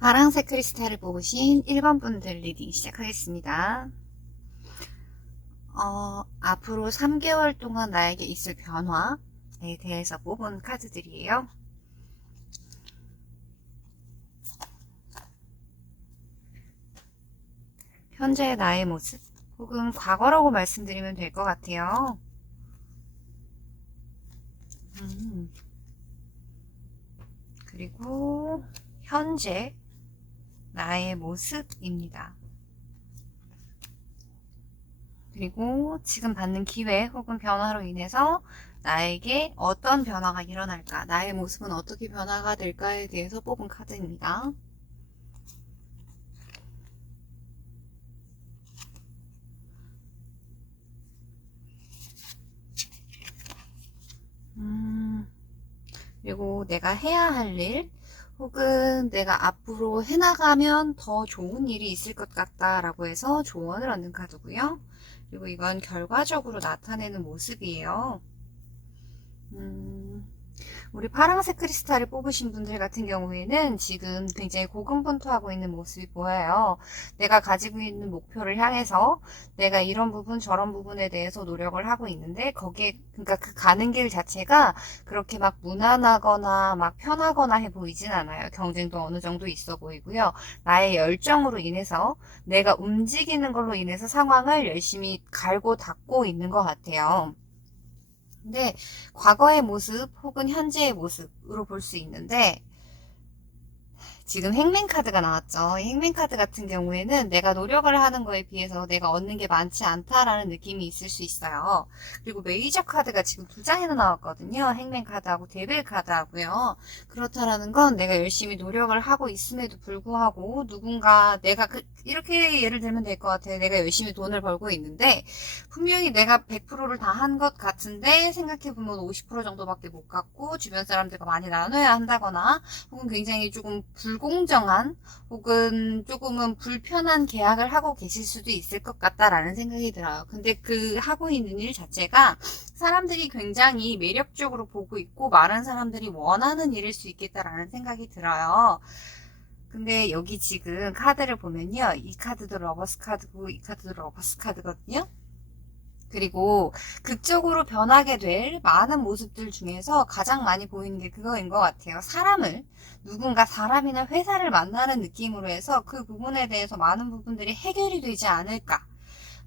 파랑색 크리스탈을 뽑으신 1번 분들 리딩 시작하겠습니다. 앞으로 3개월 동안 나에게 있을 변화에 대해서 뽑은 카드들이에요. 현재의 나의 모습 혹은 과거라고 말씀드리면 될 것 같아요. 그리고 현재 나의 모습입니다. 그리고 지금 받는 기회 혹은 변화로 인해서 나에게 어떤 변화가 일어날까, 나의 모습은 어떻게 변화가 될까에 대해서 뽑은 카드입니다. 그리고 내가 해야 할 일, 혹은 내가 앞으로 해나가면 더 좋은 일이 있을 것 같다라고 해서 조언을 얻는 카드고요. 그리고 이건 결과적으로 나타내는 모습이에요. 우리 파란색 크리스탈을 뽑으신 분들 같은 경우에는 지금 굉장히 고군분투하고 있는 모습이 보여요. 내가 가지고 있는 목표를 향해서 내가 이런 부분 저런 부분에 대해서 노력을 하고 있는데 거기에 그러니까 그 가는 길 자체가 그렇게 막 무난하거나 막 편하거나 해 보이진 않아요. 경쟁도 어느 정도 있어 보이고요. 나의 열정으로 인해서 내가 움직이는 걸로 인해서 상황을 열심히 갈고 닦고 있는 것 같아요. 근데 과거의 모습 혹은 현재의 모습으로 볼 수 있는데 지금 행맨 카드가 나왔죠. 행맨 카드 같은 경우에는 내가 노력을 하는 거에 비해서 내가 얻는 게 많지 않다라는 느낌이 있을 수 있어요. 그리고 메이저 카드가 지금 두 장이나 나왔거든요. 행맨 카드하고 데빌 카드하고요. 그렇다라는 건 내가 열심히 노력을 하고 있음에도 불구하고 누군가 내가 이렇게 예를 들면 될 것 같아요. 내가 열심히 돈을 벌고 있는데 분명히 내가 100%를 다 한 것 같은데 생각해보면 50% 정도밖에 못 갖고 주변 사람들과 많이 나눠야 한다거나 혹은 굉장히 조금 불공정한 혹은 조금은 불편한 계약을 하고 계실 수도 있을 것 같다라는 생각이 들어요. 근데 그 하고 있는 일 자체가 사람들이 굉장히 매력적으로 보고 있고 많은 사람들이 원하는 일일 수 있겠다라는 생각이 들어요. 근데 여기 지금 카드를 보면요. 이 카드도 러버스 카드고 이 카드도 러버스 카드거든요. 그리고 극적으로 변하게 될 많은 모습들 중에서 가장 많이 보이는 게 그거인 것 같아요. 누군가 사람이나 회사를 만나는 느낌으로 해서 그 부분에 대해서 많은 부분들이 해결이 되지 않을까.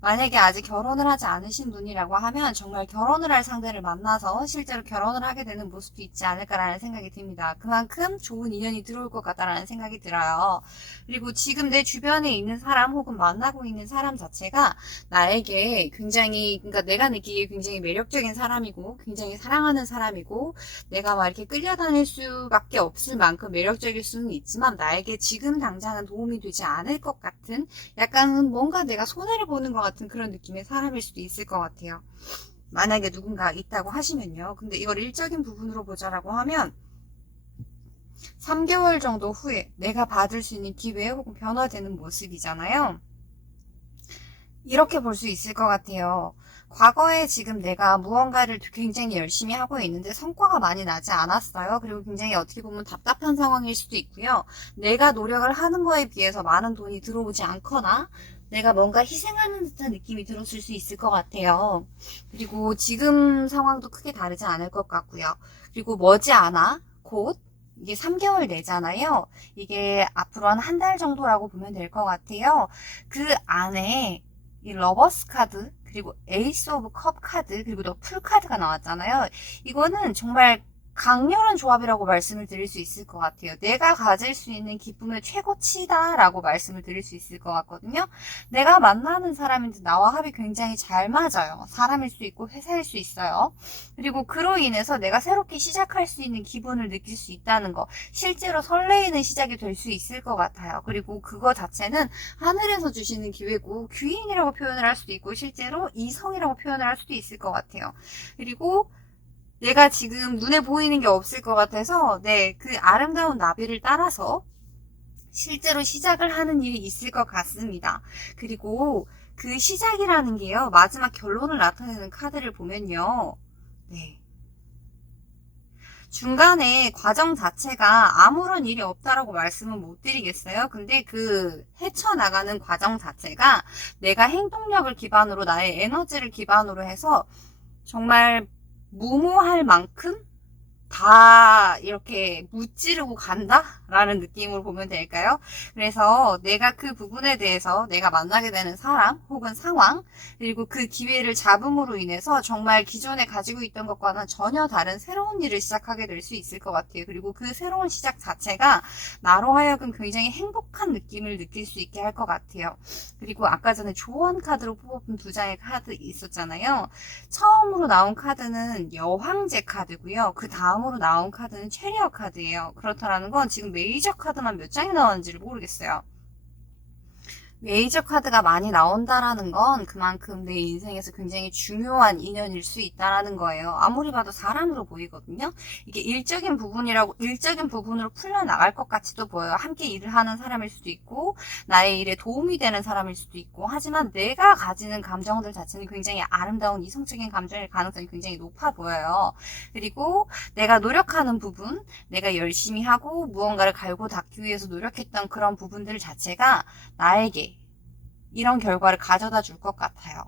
만약에 아직 결혼을 하지 않으신 분이라고 하면 정말 결혼을 할 상대를 만나서 실제로 결혼을 하게 되는 모습도 있지 않을까라는 생각이 듭니다. 그만큼 좋은 인연이 들어올 것 같다라는 생각이 들어요. 그리고 지금 내 주변에 있는 사람 혹은 만나고 있는 사람 자체가 나에게 굉장히, 그러니까 내가 느끼기에 굉장히 매력적인 사람이고 굉장히 사랑하는 사람이고 내가 막 이렇게 끌려다닐 수밖에 없을 만큼 매력적일 수는 있지만 나에게 지금 당장은 도움이 되지 않을 것 같은, 약간 뭔가 내가 손해를 보는 것 같은 그런 느낌의 사람일 수도 있을 것 같아요. 만약에 누군가 있다고 하시면요. 근데 이걸 일적인 부분으로 보자라고 하면 3개월 정도 후에 내가 받을 수 있는 기회 혹은 변화되는 모습이잖아요. 이렇게 볼 수 있을 것 같아요. 과거에 지금 내가 무언가를 굉장히 열심히 하고 있는데 성과가 많이 나지 않았어요. 그리고 굉장히 어떻게 보면 답답한 상황일 수도 있고요. 내가 노력을 하는 거에 비해서 많은 돈이 들어오지 않거나 내가 뭔가 희생하는 듯한 느낌이 들었을 수 있을 것 같아요. 그리고 지금 상황도 크게 다르지 않을 것 같고요. 그리고 머지않아 곧 이게 3개월 내잖아요. 이게 앞으로 한 달 정도라고 보면 될 것 같아요. 그 안에 이 러버스 카드, 그리고 에이스 오브 컵 카드, 그리고 더 풀 카드가 나왔잖아요. 이거는 정말 강렬한 조합이라고 말씀을 드릴 수 있을 것 같아요. 내가 가질 수 있는 기쁨의 최고치다라고 말씀을 드릴 수 있을 것 같거든요. 내가 만나는 사람인데 나와 합이 굉장히 잘 맞아요. 사람일 수 있고 회사일 수 있어요. 그리고 그로 인해서 내가 새롭게 시작할 수 있는 기분을 느낄 수 있다는 거, 실제로 설레이는 시작이 될 수 있을 것 같아요. 그리고 그거 자체는 하늘에서 주시는 기회고 귀인이라고 표현을 할 수도 있고 실제로 이성이라고 표현을 할 수도 있을 것 같아요. 그리고 내가 지금 눈에 보이는 게 없을 것 같아서 그 아름다운 나비를 따라서 실제로 시작을 하는 일이 있을 것 같습니다. 그리고 그 시작이라는 게요, 마지막 결론을 나타내는 카드를 보면요. 네. 중간에 과정 자체가 아무런 일이 없다라고 말씀은 못 드리겠어요. 근데 그 헤쳐나가는 과정 자체가 내가 행동력을 기반으로 나의 에너지를 기반으로 해서 정말 무모할 만큼 다 이렇게 무찌르고 간다라는 느낌으로 보면 될까요? 그래서 내가 그 부분에 대해서 내가 만나게 되는 사람 혹은 상황 그리고 그 기회를 잡음으로 인해서 정말 기존에 가지고 있던 것과는 전혀 다른 새로운 일을 시작하게 될 수 있을 것 같아요. 그리고 그 새로운 시작 자체가 나로 하여금 굉장히 행복한 느낌을 느낄 수 있게 할 것 같아요. 그리고 아까 전에 조언 카드로 뽑은 두 장의 카드 있었잖아요. 처음으로 나온 카드는 여황제 카드고요. 그 다음으로 나온 카드는 체리어 카드예요. 그렇다라는 건 지금 메이저 카드만 몇 장이 나왔는지를 모르겠어요. 메이저 카드가 많이 나온다라는 건 그만큼 내 인생에서 굉장히 중요한 인연일 수 있다라는 거예요. 아무리 봐도 사람으로 보이거든요. 이게 일적인 부분으로 풀려나갈 것 같이도 보여요. 함께 일을 하는 사람일 수도 있고, 나의 일에 도움이 되는 사람일 수도 있고, 하지만 내가 가지는 감정들 자체는 굉장히 아름다운 이성적인 감정일 가능성이 굉장히 높아 보여요. 그리고 내가 노력하는 부분, 내가 열심히 하고 무언가를 갈고 닦기 위해서 노력했던 그런 부분들 자체가 나에게 이런 결과를 가져다 줄 것 같아요.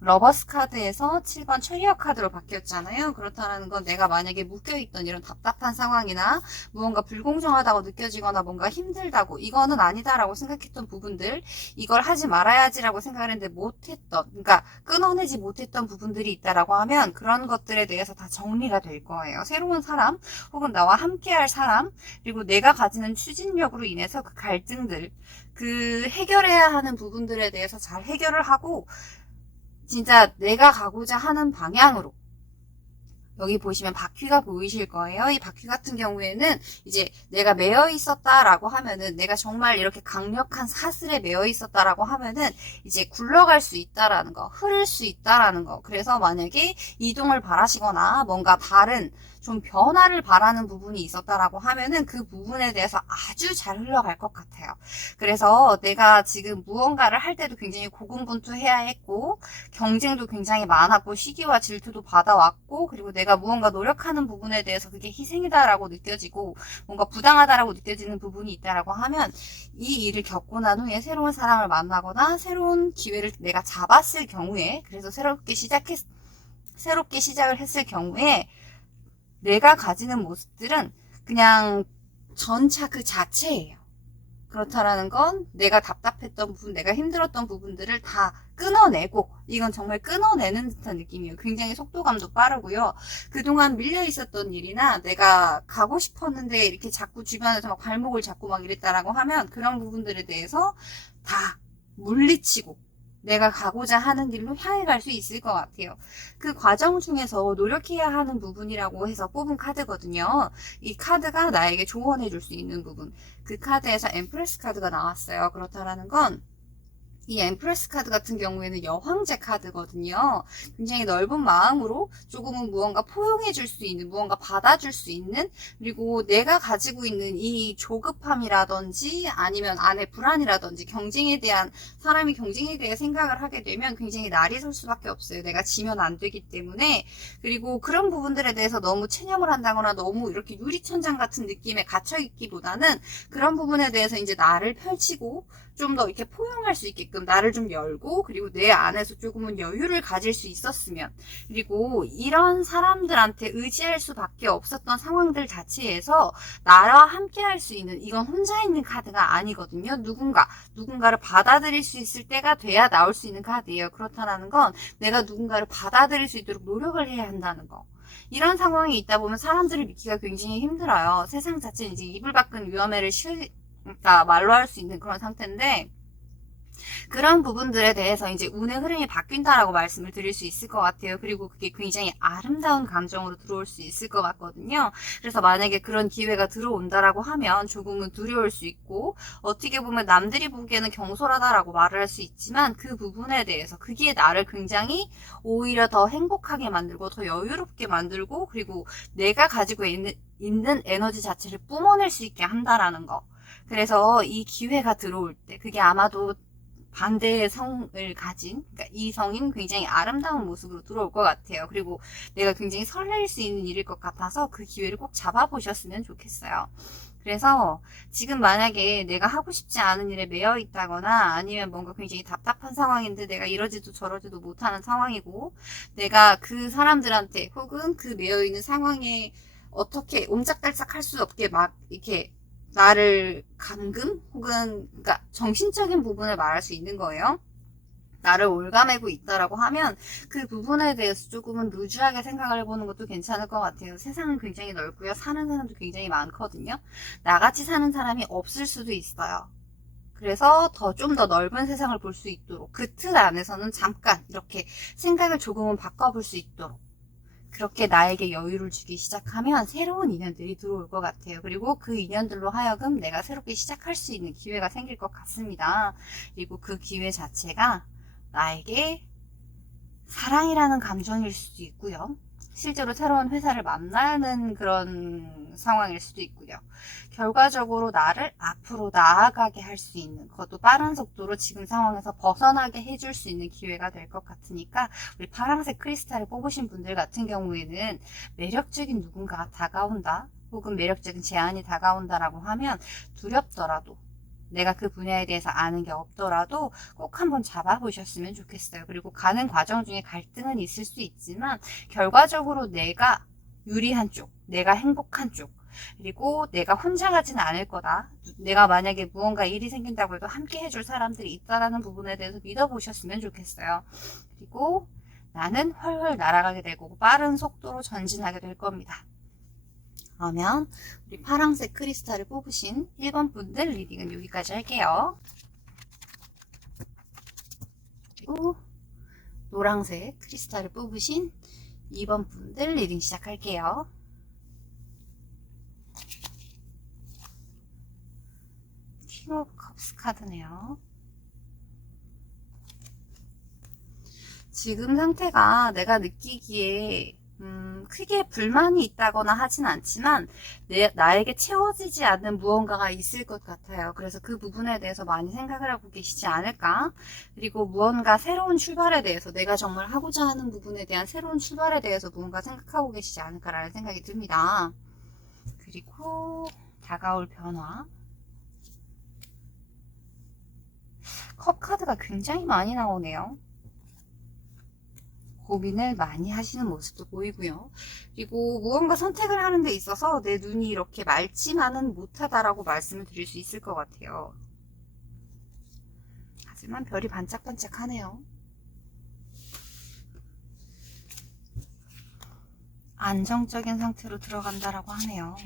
러버스 카드에서 7번 체리어 카드로 바뀌었잖아요. 그렇다는 건 내가 만약에 묶여있던 이런 답답한 상황이나 무언가 불공정하다고 느껴지거나 뭔가 힘들다고 이거는 아니다라고 생각했던 부분들, 이걸 하지 말아야지라고 생각을 했는데 못했던, 그러니까 끊어내지 못했던 부분들이 있다라고 하면 그런 것들에 대해서 다 정리가 될 거예요. 새로운 사람 혹은 나와 함께할 사람, 그리고 내가 가지는 추진력으로 인해서 그 갈등들, 그 해결해야 하는 부분들에 대해서 잘 해결을 하고 진짜 내가 가고자 하는 방향으로, 여기 보시면 바퀴가 보이실 거예요. 이 바퀴 같은 경우에는 이제 내가 매여 있었다라고 하면은, 내가 정말 이렇게 강력한 사슬에 매여 있었다라고 하면은 이제 굴러갈 수 있다라는 거, 흐를 수 있다라는 거. 그래서 만약에 이동을 바라시거나 뭔가 다른 좀 변화를 바라는 부분이 있었다라고 하면은 그 부분에 대해서 아주 잘 흘러갈 것 같아요. 그래서 내가 지금 무언가를 할 때도 굉장히 고군분투해야 했고, 경쟁도 굉장히 많았고, 시기와 질투도 받아왔고, 그리고 내가 무언가 노력하는 부분에 대해서 그게 희생이다라고 느껴지고, 뭔가 부당하다라고 느껴지는 부분이 있다라고 하면, 이 일을 겪고 난 후에 새로운 사람을 만나거나 새로운 기회를 내가 잡았을 경우에, 그래서 새롭게 시작을 했을 경우에 내가 가지는 모습들은 그냥 전차 그 자체예요. 그렇다라는 건 내가 답답했던 부분, 내가 힘들었던 부분들을 다 끊어내고, 이건 정말 끊어내는 듯한 느낌이에요. 굉장히 속도감도 빠르고요. 그동안 밀려 있었던 일이나 내가 가고 싶었는데 이렇게 자꾸 주변에서 막 발목을 잡고 막 이랬다라고 하면 그런 부분들에 대해서 다 물리치고 내가 가고자 하는 길로 향해 갈 수 있을 것 같아요. 그 과정 중에서 노력해야 하는 부분이라고 해서 뽑은 카드거든요. 이 카드가 나에게 조언해 줄 수 있는 부분. 그 카드에서 엠프레스 카드가 나왔어요. 그렇다라는 건 이 엠프레스 카드 같은 경우에는 여황제 카드거든요. 굉장히 넓은 마음으로 조금은 무언가 포용해 줄 수 있는, 무언가 받아줄 수 있는, 그리고 내가 가지고 있는 이 조급함이라든지 아니면 안의 불안이라든지 사람이 경쟁에 대해 생각을 하게 되면 굉장히 날이 설 수밖에 없어요. 내가 지면 안 되기 때문에. 그리고 그런 부분들에 대해서 너무 체념을 한다거나 너무 이렇게 유리천장 같은 느낌에 갇혀있기보다는 그런 부분에 대해서 이제 나를 펼치고 좀 더 이렇게 포용할 수 있게끔 나를 좀 열고, 그리고 내 안에서 조금은 여유를 가질 수 있었으면, 그리고 이런 사람들한테 의지할 수밖에 없었던 상황들 자체에서 나와 함께 할 수 있는, 이건 혼자 있는 카드가 아니거든요. 누군가를 받아들일 수 있을 때가 돼야 나올 수 있는 카드예요. 그렇다는 건 내가 누군가를 받아들일 수 있도록 노력을 해야 한다는 거. 이런 상황이 있다 보면 사람들을 믿기가 굉장히 힘들어요. 세상 자체는 이제 이불 밖은 위험해를 그러니까 말로 할 수 있는 그런 상태인데, 그런 부분들에 대해서 이제 운의 흐름이 바뀐다라고 말씀을 드릴 수 있을 것 같아요. 그리고 그게 굉장히 아름다운 감정으로 들어올 수 있을 것 같거든요. 그래서 만약에 그런 기회가 들어온다라고 하면 조금은 두려울 수 있고, 어떻게 보면 남들이 보기에는 경솔하다라고 말을 할 수 있지만 그 부분에 대해서 그게 나를 굉장히 오히려 더 행복하게 만들고 더 여유롭게 만들고, 그리고 내가 가지고 있는 에너지 자체를 뿜어낼 수 있게 한다라는 거. 그래서 이 기회가 들어올 때 그게 아마도 반대의 성을 가진, 그러니까 이 성인 굉장히 아름다운 모습으로 들어올 것 같아요. 그리고 내가 굉장히 설렐 수 있는 일일 것 같아서 그 기회를 꼭 잡아보셨으면 좋겠어요. 그래서 지금 만약에 내가 하고 싶지 않은 일에 매여 있다거나 아니면 뭔가 굉장히 답답한 상황인데 내가 이러지도 저러지도 못하는 상황이고, 내가 그 사람들한테 혹은 그 매여 있는 상황에 어떻게 옴짝달싹 할 수 없게 막 이렇게 나를 감금 혹은 그러니까 정신적인 부분을 말할 수 있는 거예요. 나를 올가매고 있다라고 하면 그 부분에 대해서 조금은 루즈하게 생각을 해보는 것도 괜찮을 것 같아요. 세상은 굉장히 넓고요. 사는 사람도 굉장히 많거든요. 나같이 사는 사람이 없을 수도 있어요. 그래서 좀 더 넓은 세상을 볼 수 있도록 그 틀 안에서는 잠깐 이렇게 생각을 조금은 바꿔볼 수 있도록 그렇게 나에게 여유를 주기 시작하면 새로운 인연들이 들어올 것 같아요. 그리고 그 인연들로 하여금 내가 새롭게 시작할 수 있는 기회가 생길 것 같습니다. 그리고 그 기회 자체가 나에게 사랑이라는 감정일 수도 있고요. 실제로 새로운 회사를 만나는 그런 상황일 수도 있고요. 결과적으로 나를 앞으로 나아가게 할 수 있는, 그것도 빠른 속도로 지금 상황에서 벗어나게 해줄 수 있는 기회가 될 것 같으니까, 우리 파란색 크리스탈을 뽑으신 분들 같은 경우에는 매력적인 누군가가 다가온다, 혹은 매력적인 제안이 다가온다라고 하면 두렵더라도, 내가 그 분야에 대해서 아는 게 없더라도 꼭 한번 잡아보셨으면 좋겠어요. 그리고 가는 과정 중에 갈등은 있을 수 있지만 결과적으로 내가 유리한 쪽, 내가 행복한 쪽, 그리고 내가 혼자 가지는 않을 거다. 내가 만약에 무언가 일이 생긴다고 해도 함께 해줄 사람들이 있다라는 부분에 대해서 믿어보셨으면 좋겠어요. 그리고 나는 훨훨 날아가게 되고 빠른 속도로 전진하게 될 겁니다. 그러면 우리 파란색 크리스탈을 뽑으신 1번 분들 리딩은 여기까지 할게요. 그리고 노란색 크리스탈을 뽑으신 2번 분들 리딩 시작할게요. 킹 오브 컵스 카드네요. 지금 상태가 내가 느끼기에 크게 불만이 있다거나 하진 않지만 나에게 채워지지 않는 무언가가 있을 것 같아요. 그래서 그 부분에 대해서 많이 생각을 하고 계시지 않을까. 그리고 무언가 새로운 출발에 대해서 내가 정말 하고자 하는 부분에 대한 새로운 출발에 대해서 무언가 생각하고 계시지 않을까라는 생각이 듭니다. 그리고 다가올 변화. 컵 카드가 굉장히 많이 나오네요. 고민을 많이 하시는 모습도 보이고요. 그리고 무언가 선택을 하는 데 있어서 내 눈이 이렇게 맑지만은 못하다라고 말씀을 드릴 수 있을 것 같아요. 하지만 별이 반짝반짝하네요. 안정적인 상태로 들어간다라고 하네요.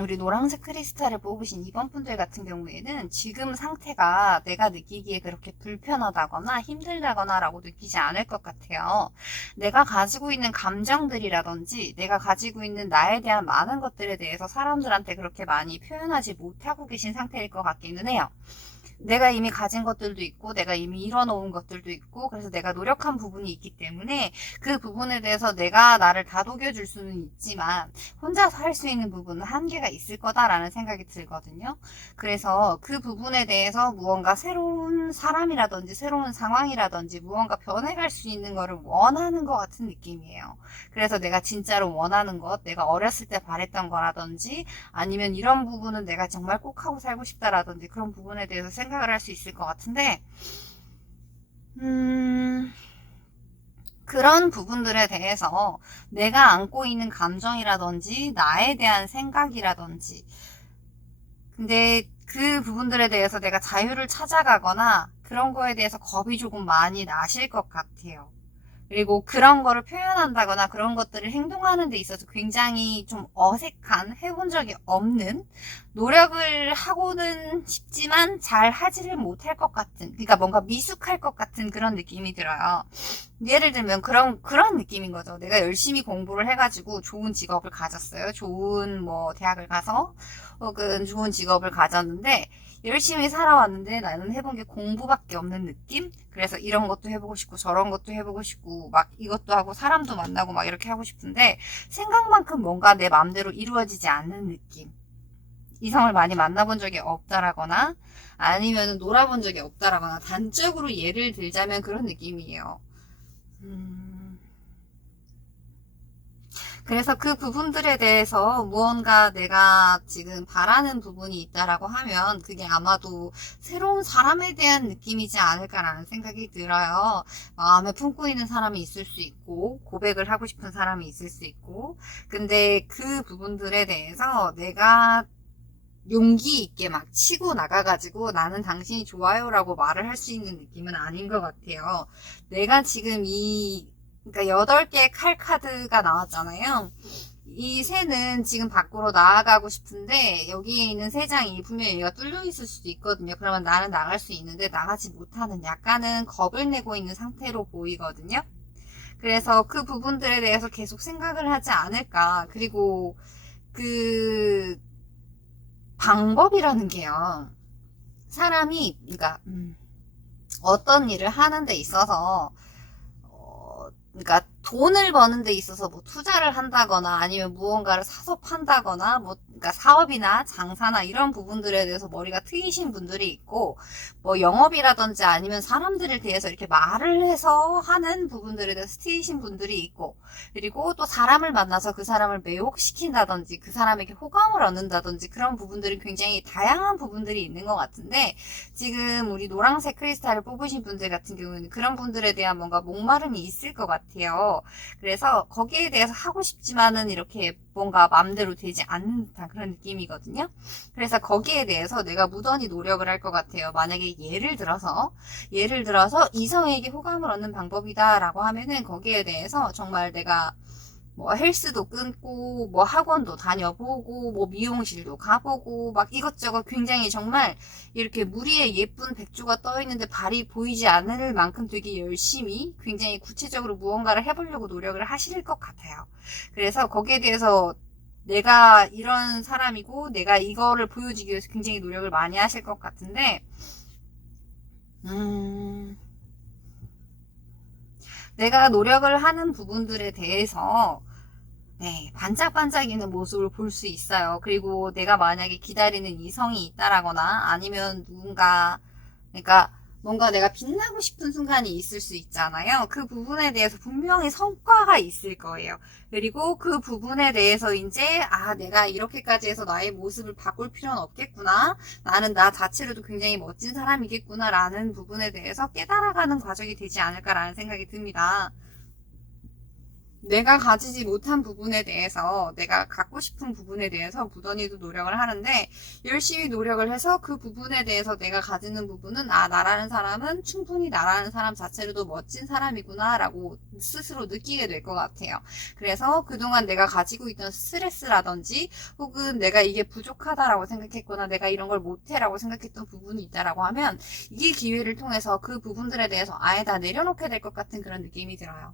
우리 노란색 크리스탈을 뽑으신 2번 분들 같은 경우에는 지금 상태가 내가 느끼기에 그렇게 불편하다거나 힘들다거나 라고 느끼지 않을 것 같아요. 내가 가지고 있는 감정들이라든지 내가 가지고 있는 나에 대한 많은 것들에 대해서 사람들한테 그렇게 많이 표현하지 못하고 계신 상태일 것 같기는 해요. 내가 이미 가진 것들도 있고 내가 이미 이뤄놓은 것들도 있고 그래서 내가 노력한 부분이 있기 때문에 그 부분에 대해서 내가 나를 다독여줄 수는 있지만 혼자서 할 수 있는 부분은 한계가 있을 거다라는 생각이 들거든요. 그래서 그 부분에 대해서 무언가 새로운 사람이라든지 새로운 상황이라든지 무언가 변해갈 수 있는 거를 원하는 것 같은 느낌이에요. 그래서 내가 진짜로 원하는 것, 내가 어렸을 때 바랬던 거라든지 아니면 이런 부분은 내가 정말 꼭 하고 살고 싶다라든지 그런 부분에 대해서 생각을 할 수 있을 것 같은데 그런 부분들에 대해서 내가 안고 있는 감정이라든지 나에 대한 생각이라든지 근데 그 부분들에 대해서 내가 자유를 찾아가거나 그런 거에 대해서 겁이 조금 많이 나실 것 같아요. 그리고 그런 거를 표현한다거나 그런 것들을 행동하는 데 있어서 굉장히 좀 어색한, 해본 적이 없는, 노력을 하고는 싶지만 잘 하지를 못할 것 같은, 그러니까 뭔가 미숙할 것 같은 그런 느낌이 들어요. 예를 들면 그런 느낌인 거죠. 내가 열심히 공부를 해가지고 좋은 직업을 가졌어요. 좋은 뭐 대학을 가서 혹은 좋은 직업을 가졌는데 열심히 살아왔는데 나는 해본 게 공부밖에 없는 느낌? 그래서 이런 것도 해보고 싶고 저런 것도 해보고 싶고 막 이것도 하고 사람도 만나고 막 이렇게 하고 싶은데 생각만큼 뭔가 내 마음대로 이루어지지 않는 느낌. 이성을 많이 만나본 적이 없다라거나 아니면 놀아본 적이 없다라거나 단적으로 예를 들자면 그런 느낌이에요. 그래서 그 부분들에 대해서 무언가 내가 지금 바라는 부분이 있다라고 하면 그게 아마도 새로운 사람에 대한 느낌이지 않을까라는 생각이 들어요. 마음에 품고 있는 사람이 있을 수 있고 고백을 하고 싶은 사람이 있을 수 있고 근데 그 부분들에 대해서 내가 용기 있게 막 치고 나가가지고 나는 당신이 좋아요라고 말을 할 수 있는 느낌은 아닌 것 같아요. 내가 지금 그러니까 8개의 칼 카드가 나왔잖아요. 이 새는 지금 밖으로 나아가고 싶은데 여기에 있는 3장이 분명히 얘가 뚫려 있을 수도 있거든요. 그러면 나는 나갈 수 있는데 나가지 못하는 약간은 겁을 내고 있는 상태로 보이거든요. 그래서 그 부분들에 대해서 계속 생각을 하지 않을까. 그리고 그 방법이라는 게요. 사람이 그러니까 어떤 일을 하는 데 있어서 그러니까 돈을 버는 데 있어서 뭐 투자를 한다거나 아니면 무언가를 사서 판다거나 뭐 그러니까 사업이나 장사나 이런 부분들에 대해서 머리가 트이신 분들이 있고 뭐 영업이라든지 아니면 사람들에 대해서 이렇게 말을 해서 하는 부분들에 대해서 트이신 분들이 있고 그리고 또 사람을 만나서 그 사람을 매혹시킨다든지 그 사람에게 호감을 얻는다든지 그런 부분들이 굉장히 다양한 부분들이 있는 것 같은데 지금 우리 노란색 크리스탈을 뽑으신 분들 같은 경우는 그런 분들에 대한 뭔가 목마름이 있을 것 같아요. 그래서 거기에 대해서 하고 싶지만은 이렇게 뭔가 마음대로 되지 않는 듯한 그런 느낌이거든요. 그래서 거기에 대해서 내가 무던히 노력을 할 것 같아요. 만약에 예를 들어서 이성에게 호감을 얻는 방법이다라고 하면은 거기에 대해서 정말 내가 뭐 헬스도 끊고 뭐 학원도 다녀보고 뭐 미용실도 가보고 막 이것저것 굉장히 정말 이렇게 무리에 예쁜 백조가 떠 있는데 발이 보이지 않을 만큼 되게 열심히 굉장히 구체적으로 무언가를 해보려고 노력을 하실 것 같아요. 그래서 거기에 대해서 내가 이런 사람이고 내가 이거를 보여주기 위해서 굉장히 노력을 많이 하실 것 같은데 내가 노력을 하는 부분들에 대해서 네, 반짝반짝이는 모습을 볼 수 있어요. 그리고 내가 만약에 기다리는 이성이 있다라거나 아니면 누군가, 그러니까 뭔가 내가 빛나고 싶은 순간이 있을 수 있잖아요. 그 부분에 대해서 분명히 성과가 있을 거예요. 그리고 그 부분에 대해서 이제, 아, 내가 이렇게까지 해서 나의 모습을 바꿀 필요는 없겠구나. 나는 나 자체로도 굉장히 멋진 사람이겠구나. 라는 부분에 대해서 깨달아가는 과정이 되지 않을까라는 생각이 듭니다. 내가 가지지 못한 부분에 대해서, 내가 갖고 싶은 부분에 대해서 무던히도 노력을 하는데, 열심히 노력을 해서 그 부분에 대해서 내가 가지는 부분은, 아, 나라는 사람은 충분히 나라는 사람 자체로도 멋진 사람이구나, 라고 스스로 느끼게 될 것 같아요. 그래서 그동안 내가 가지고 있던 스트레스라든지, 혹은 내가 이게 부족하다라고 생각했거나, 내가 이런 걸 못해라고 생각했던 부분이 있다라고 하면, 이 기회를 통해서 그 부분들에 대해서 아예 다 내려놓게 될 것 같은 그런 느낌이 들어요.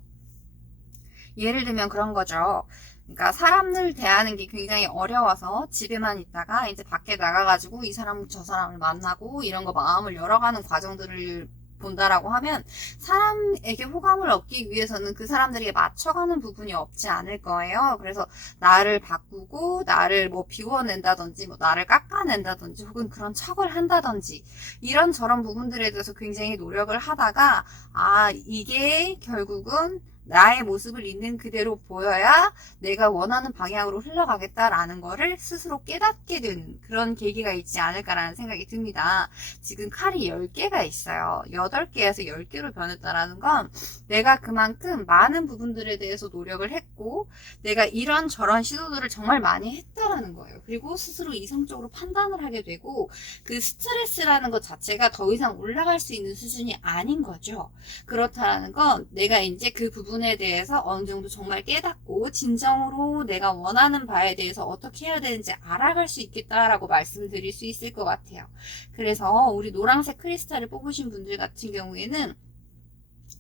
예를 들면 그런 거죠. 그러니까 사람을 대하는 게 굉장히 어려워서 집에만 있다가 이제 밖에 나가가지고 이 사람 저 사람을 만나고 이런 거 마음을 열어가는 과정들을 본다라고 하면 사람에게 호감을 얻기 위해서는 그 사람들에게 맞춰가는 부분이 없지 않을 거예요. 그래서 나를 바꾸고 나를 뭐 비워낸다든지 뭐 나를 깎아낸다든지 혹은 그런 척을 한다든지 이런저런 부분들에 대해서 굉장히 노력을 하다가 아 이게 결국은 나의 모습을 있는 그대로 보여야 내가 원하는 방향으로 흘러가겠다라는 거를 스스로 깨닫게 되는 그런 계기가 있지 않을까라는 생각이 듭니다. 지금 칼이 10개가 있어요. 8개에서 10개로 변했다라는 건 내가 그만큼 많은 부분들에 대해서 노력을 했고 내가 이런저런 시도들을 정말 많이 했다라는 거예요. 그리고 스스로 이성적으로 판단을 하게 되고 그 스트레스라는 것 자체가 더 이상 올라갈 수 있는 수준이 아닌 거죠. 그렇다라는 건 내가 이제 그 부분에 대해서 어느 정도 정말 깨닫고 진정으로 내가 원하는 바에 대해서 어떻게 해야 되는지 알아갈 수 있겠다라고 말씀드릴 수 있을 것 같아요. 그래서 우리 노란색 크리스탈을 뽑으신 분들 같은 경우에는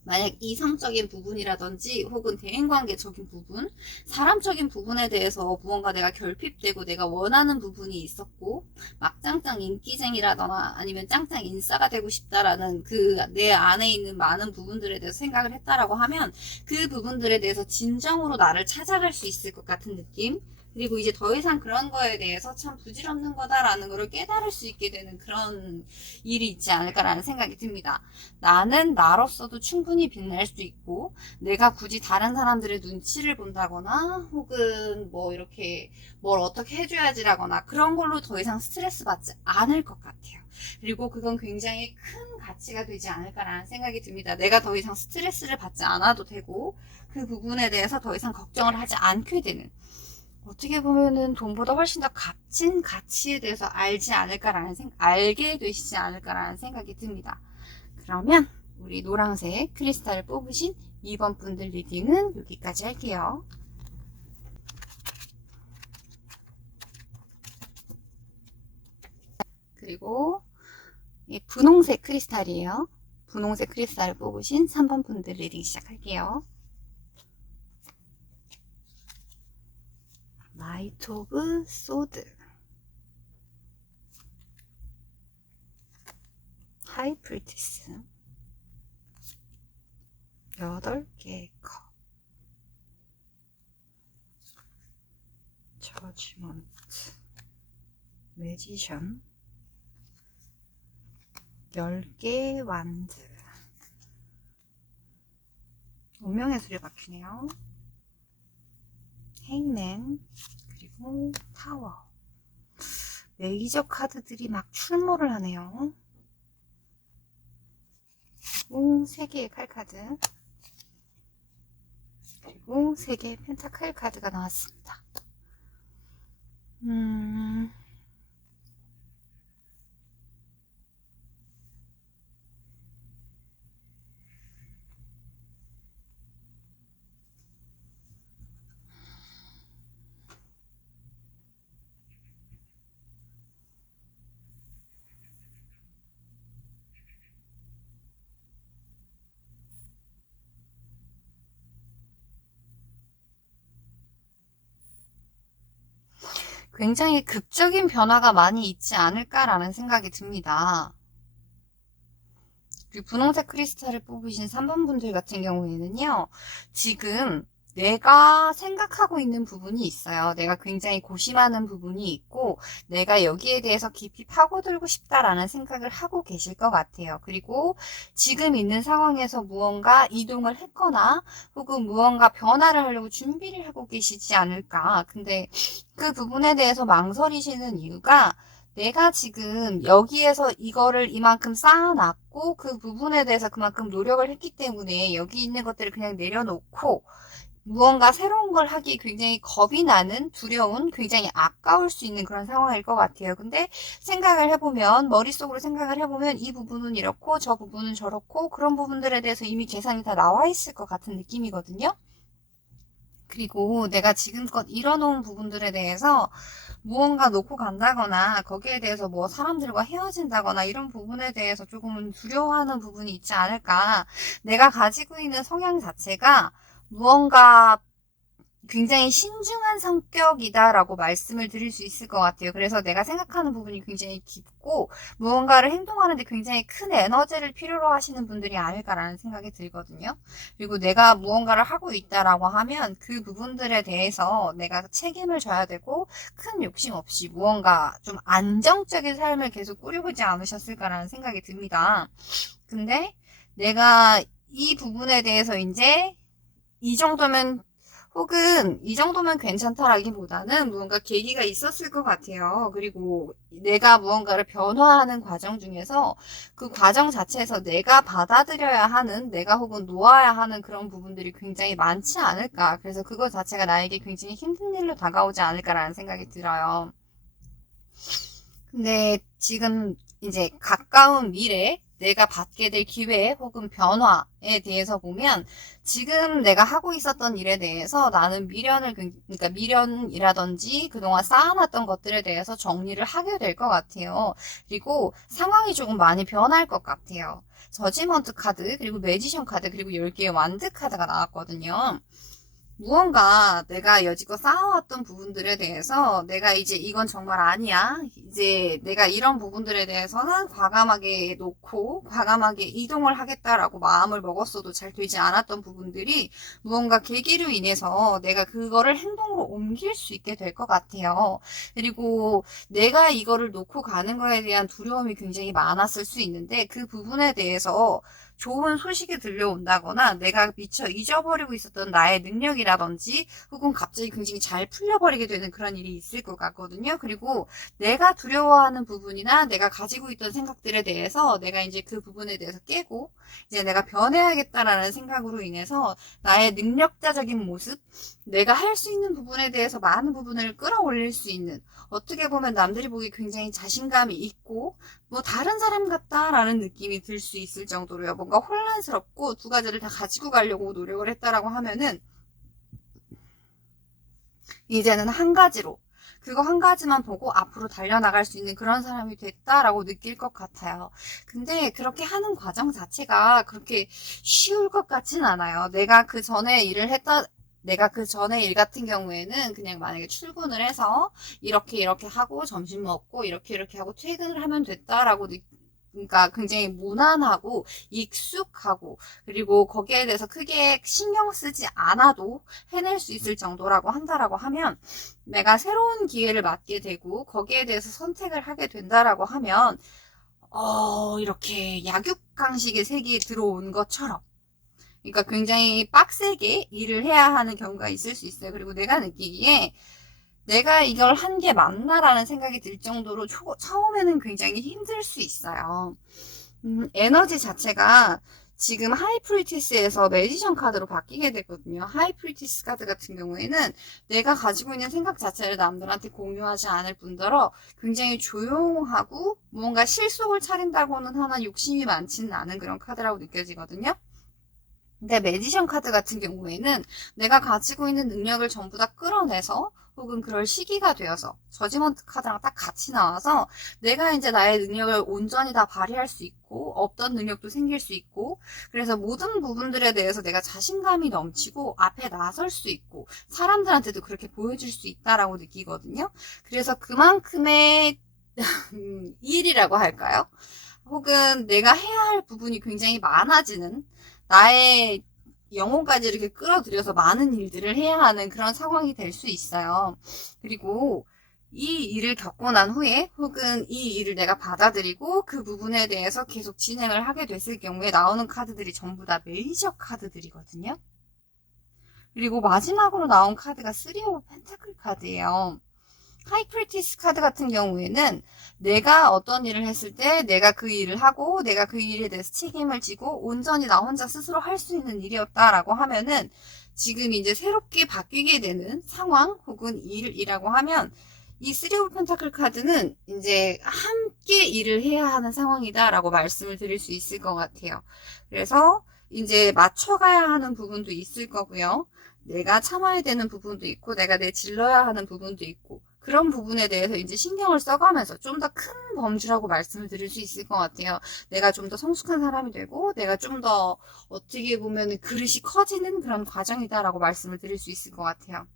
만약 이성적인 부분이라든지 혹은 대인관계적인 부분, 사람적인 부분에 대해서 무언가 내가 결핍되고 내가 원하는 부분이 있었고 막 짱짱 인기쟁이라거나 아니면 짱짱 인싸가 되고 싶다라는 그 내 안에 있는 많은 부분들에 대해서 생각을 했다라고 하면 그 부분들에 대해서 진정으로 나를 찾아갈 수 있을 것 같은 느낌? 그리고 이제 더 이상 그런 거에 대해서 참 부질없는 거다라는 거를 깨달을 수 있게 되는 그런 일이 있지 않을까라는 생각이 듭니다. 나는 나로서도 충분히 빛날 수 있고 내가 굳이 다른 사람들의 눈치를 본다거나 혹은 뭐 이렇게 뭘 어떻게 해줘야지라거나 그런 걸로 더 이상 스트레스 받지 않을 것 같아요. 그리고 그건 굉장히 큰 가치가 되지 않을까라는 생각이 듭니다. 내가 더 이상 스트레스를 받지 않아도 되고 그 부분에 대해서 더 이상 걱정을 하지 않게 되는 어떻게 보면은 돈보다 훨씬 더 값진 가치에 대해서 알게 되시지 않을까라는 생각이 듭니다. 그러면 우리 노란색 크리스탈을 뽑으신 2번 분들 리딩은 여기까지 할게요. 그리고 이 분홍색 크리스탈이에요. 분홍색 크리스탈을 뽑으신 3번 분들 리딩 시작할게요. 나이트 오브 소드, 하이프리티스, 8개의 컵, 저지먼트, 매지션, 10개의 완드, 운명의 술이 박히네요. 행맨, 그리고 타워. 메이저 카드들이 막 출몰을 하네요. 그리고 3개의 칼카드, 그리고 3개의 펜타클 카드가 나왔습니다. 굉장히 극적인 변화가 많이 있지 않을까라는 생각이 듭니다. 그리고 분홍색 크리스탈을 뽑으신 3번 분들 같은 경우에는요, 지금 내가 생각하고 있는 부분이 있어요. 내가 굉장히 고심하는 부분이 있고, 내가 여기에 대해서 깊이 파고들고 싶다라는 생각을 하고 계실 것 같아요. 그리고 지금 있는 상황에서 무언가 이동을 했거나, 혹은 무언가 변화를 하려고 준비를 하고 계시지 않을까. 근데 그 부분에 대해서 망설이시는 이유가, 내가 지금 여기에서 이거를 이만큼 쌓아놨고, 그 부분에 대해서 그만큼 노력을 했기 때문에 여기 있는 것들을 그냥 내려놓고, 무언가 새로운 걸 하기 굉장히 겁이 나는, 두려운, 굉장히 아까울 수 있는 그런 상황일 것 같아요. 근데 생각을 해보면, 머릿속으로 생각을 해보면 이 부분은 이렇고 저 부분은 저렇고 그런 부분들에 대해서 이미 계산이 다 나와 있을 것 같은 느낌이거든요. 그리고 내가 지금껏 이뤄놓은 부분들에 대해서 무언가 놓고 간다거나 거기에 대해서 뭐 사람들과 헤어진다거나 이런 부분에 대해서 조금은 두려워하는 부분이 있지 않을까. 내가 가지고 있는 성향 자체가 무언가 굉장히 신중한 성격이다라고 말씀을 드릴 수 있을 것 같아요. 그래서 내가 생각하는 부분이 굉장히 깊고 무언가를 행동하는데 굉장히 큰 에너지를 필요로 하시는 분들이 아닐까라는 생각이 들거든요. 그리고 내가 무언가를 하고 있다라고 하면 그 부분들에 대해서 내가 책임을 져야 되고 큰 욕심 없이 무언가 좀 안정적인 삶을 계속 꾸려보지 않으셨을까라는 생각이 듭니다. 근데 내가 이 부분에 대해서 이제 이 정도면 혹은 이 정도면 괜찮다라기보다는 무언가 계기가 있었을 것 같아요. 그리고 내가 무언가를 변화하는 과정 중에서 그 과정 자체에서 내가 받아들여야 하는, 내가 혹은 놓아야 하는 그런 부분들이 굉장히 많지 않을까. 그래서 그것 자체가 나에게 굉장히 힘든 일로 다가오지 않을까라는 생각이 들어요. 근데 지금 이제 가까운 미래, 내가 받게 될 기회 혹은 변화에 대해서 보면 지금 내가 하고 있었던 일에 대해서 나는 그러니까 미련이라든지 그동안 쌓아놨던 것들에 대해서 정리를 하게 될 것 같아요. 그리고 상황이 조금 많이 변할 것 같아요. 저지먼트 카드, 그리고 매지션 카드, 그리고 10개의 완드 카드가 나왔거든요. 무언가 내가 여지껏 쌓아왔던 부분들에 대해서 내가 이제 이건 정말 아니야. 이제 내가 이런 부분들에 대해서는 과감하게 놓고 과감하게 이동을 하겠다라고 마음을 먹었어도 잘 되지 않았던 부분들이 무언가 계기로 인해서 내가 그거를 행동으로 옮길 수 있게 될 것 같아요. 그리고 내가 이거를 놓고 가는 거에 대한 두려움이 굉장히 많았을 수 있는데 그 부분에 대해서 좋은 소식이 들려온다거나 내가 미처 잊어버리고 있었던 나의 능력이라든지 혹은 갑자기 굉장히 잘 풀려버리게 되는 그런 일이 있을 것 같거든요. 그리고 내가 두려워하는 부분이나 내가 가지고 있던 생각들에 대해서 내가 이제 그 부분에 대해서 깨고 이제 내가 변해야겠다라는 생각으로 인해서 나의 능력자적인 모습, 내가 할 수 있는 부분에 대해서 많은 부분을 끌어올릴 수 있는, 어떻게 보면 남들이 보기 굉장히 자신감이 있고 뭐 다른 사람 같다라는 느낌이 들 수 있을 정도로요. 뭔가 혼란스럽고 두 가지를 다 가지고 가려고 노력을 했다라고 하면은 이제는 한 가지로 그거 한 가지만 보고 앞으로 달려나갈 수 있는 그런 사람이 됐다라고 느낄 것 같아요. 근데 그렇게 하는 과정 자체가 그렇게 쉬울 것 같진 않아요. 내가 그 전에 일 같은 경우에는 그냥 만약에 출근을 해서 이렇게 하고 점심 먹고 이렇게 하고 퇴근을 하면 됐다라고 그러니까 굉장히 무난하고 익숙하고 그리고 거기에 대해서 크게 신경 쓰지 않아도 해낼 수 있을 정도라고 한다라고 하면 내가 새로운 기회를 맞게 되고 거기에 대해서 선택을 하게 된다라고 하면 이렇게 약육강식의 세계에 들어온 것처럼 그러니까 굉장히 빡세게 일을 해야 하는 경우가 있을 수 있어요. 그리고 내가 느끼기에 내가 이걸 한 게 맞나라는 생각이 들 정도로 처음에는 굉장히 힘들 수 있어요. 에너지 자체가 지금 하이프리티스에서 매지션 카드로 바뀌게 되거든요. 하이프리티스 카드 같은 경우에는 내가 가지고 있는 생각 자체를 남들한테 공유하지 않을 뿐더러 굉장히 조용하고 뭔가 실속을 차린다고는 하나 욕심이 많지는 않은 그런 카드라고 느껴지거든요. 근데 매지션 카드 같은 경우에는 내가 가지고 있는 능력을 전부 다 끌어내서 혹은 그럴 시기가 되어서 저지먼트 카드랑 딱 같이 나와서 내가 이제 나의 능력을 온전히 다 발휘할 수 있고 없던 능력도 생길 수 있고 그래서 모든 부분들에 대해서 내가 자신감이 넘치고 앞에 나설 수 있고 사람들한테도 그렇게 보여줄 수 있다라고 느끼거든요. 그래서 그만큼의 일이라고 할까요? 혹은 내가 해야 할 부분이 굉장히 많아지는 나의 영혼까지 이렇게 끌어들여서 많은 일들을 해야 하는 그런 상황이 될 수 있어요. 그리고 이 일을 겪고 난 후에 혹은 이 일을 내가 받아들이고 그 부분에 대해서 계속 진행을 하게 됐을 경우에 나오는 카드들이 전부 다 메이저 카드들이거든요. 그리고 마지막으로 나온 카드가 3 오브 펜타클 카드예요. 하이프리티스 카드 같은 경우에는 내가 어떤 일을 했을 때 내가 그 일을 하고 내가 그 일에 대해서 책임을 지고 온전히 나 혼자 스스로 할 수 있는 일이었다라고 하면은 지금 이제 새롭게 바뀌게 되는 상황 혹은 일이라고 하면 이 3 오브 펜타클 카드는 이제 함께 일을 해야 하는 상황이다라고 말씀을 드릴 수 있을 것 같아요. 그래서 이제 맞춰가야 하는 부분도 있을 거고요. 내가 참아야 되는 부분도 있고 내가 내질러야 하는 부분도 있고 그런 부분에 대해서 이제 신경을 써가면서 좀 더 큰 범주라고 말씀을 드릴 수 있을 것 같아요. 내가 좀 더 성숙한 사람이 되고 내가 좀 더 어떻게 보면 그릇이 커지는 그런 과정이다라고 말씀을 드릴 수 있을 것 같아요.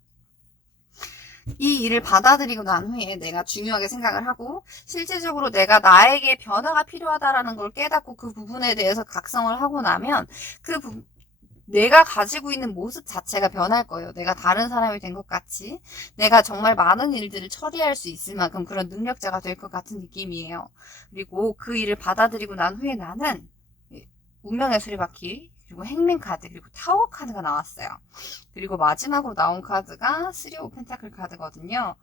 이 일을 받아들이고 난 후에 내가 중요하게 생각을 하고 실제적으로 내가 나에게 변화가 필요하다라는 걸 깨닫고 그 부분에 대해서 각성을 하고 나면 내가 가지고 있는 모습 자체가 변할 거예요. 내가 다른 사람이 된 것 같이 내가 정말 많은 일들을 처리할 수 있을 만큼 그런 능력자가 될 것 같은 느낌이에요. 그리고 그 일을 받아들이고 난 후에 나는 운명의 수리바퀴 그리고 행맨 카드 그리고 타워 카드가 나왔어요. 그리고 마지막으로 나온 카드가 3 오브 펜타클 카드거든요.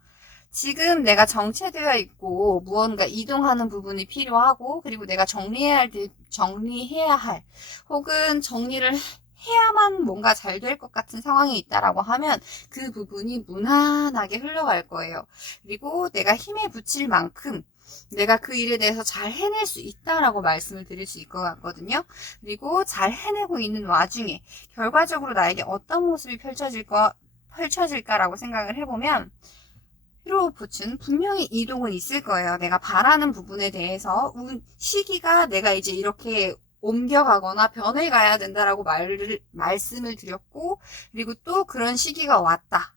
지금 내가 정체되어 있고 무언가 이동하는 부분이 필요하고 그리고 내가 정리해야 할 혹은 정리를 해야만 뭔가 잘 될 것 같은 상황이 있다라고 하면 그 부분이 무난하게 흘러갈 거예요. 그리고 내가 힘에 붙일 만큼 내가 그 일에 대해서 잘 해낼 수 있다라고 말씀을 드릴 수 있을 것 같거든요. 그리고 잘 해내고 있는 와중에 결과적으로 나에게 어떤 모습이 펼쳐질까라고 생각을 해보면 히로 오브 포춘 분명히 이동은 있을 거예요. 내가 바라는 부분에 대해서 시기가 내가 이제 이렇게 옮겨가거나 변해가야 된다라고 말씀을 드렸고 그리고 또 그런 시기가 왔다.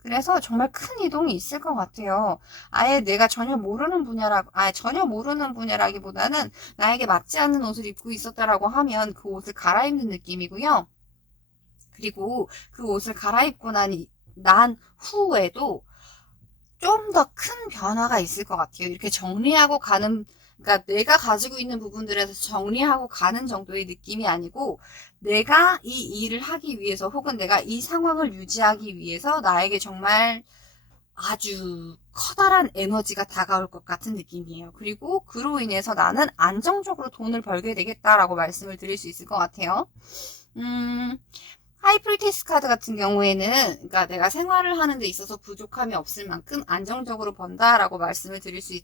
그래서 정말 큰 이동이 있을 것 같아요. 아예 내가 전혀 모르는 분야라기보다는 나에게 맞지 않는 옷을 입고 있었다라고 하면 그 옷을 갈아입는 느낌이고요. 그리고 그 옷을 갈아입고 난 후에도 좀 더 큰 변화가 있을 것 같아요. 이렇게 정리하고 가는 그러니까 내가 가지고 있는 부분들에서 정리하고 가는 정도의 느낌이 아니고 내가 이 일을 하기 위해서 혹은 내가 이 상황을 유지하기 위해서 나에게 정말 아주 커다란 에너지가 다가올 것 같은 느낌이에요. 그리고 그로 인해서 나는 안정적으로 돈을 벌게 되겠다라고 말씀을 드릴 수 있을 것 같아요. 하이프리티스 카드 같은 경우에는 그러니까 내가 생활을 하는 데 있어서 부족함이 없을 만큼 안정적으로 번다라고 말씀을 드릴 수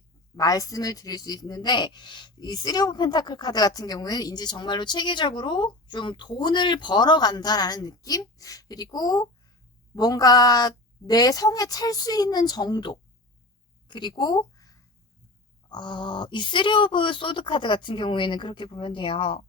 있는데 이 3 오브 펜타클 카드 같은 경우에는 이제 정말로 체계적으로 좀 돈을 벌어간다라는 느낌 그리고 뭔가 내 성에 찰 수 있는 정도 그리고 이 3 오브 소드 카드 같은 경우에는 그렇게 보면 돼요.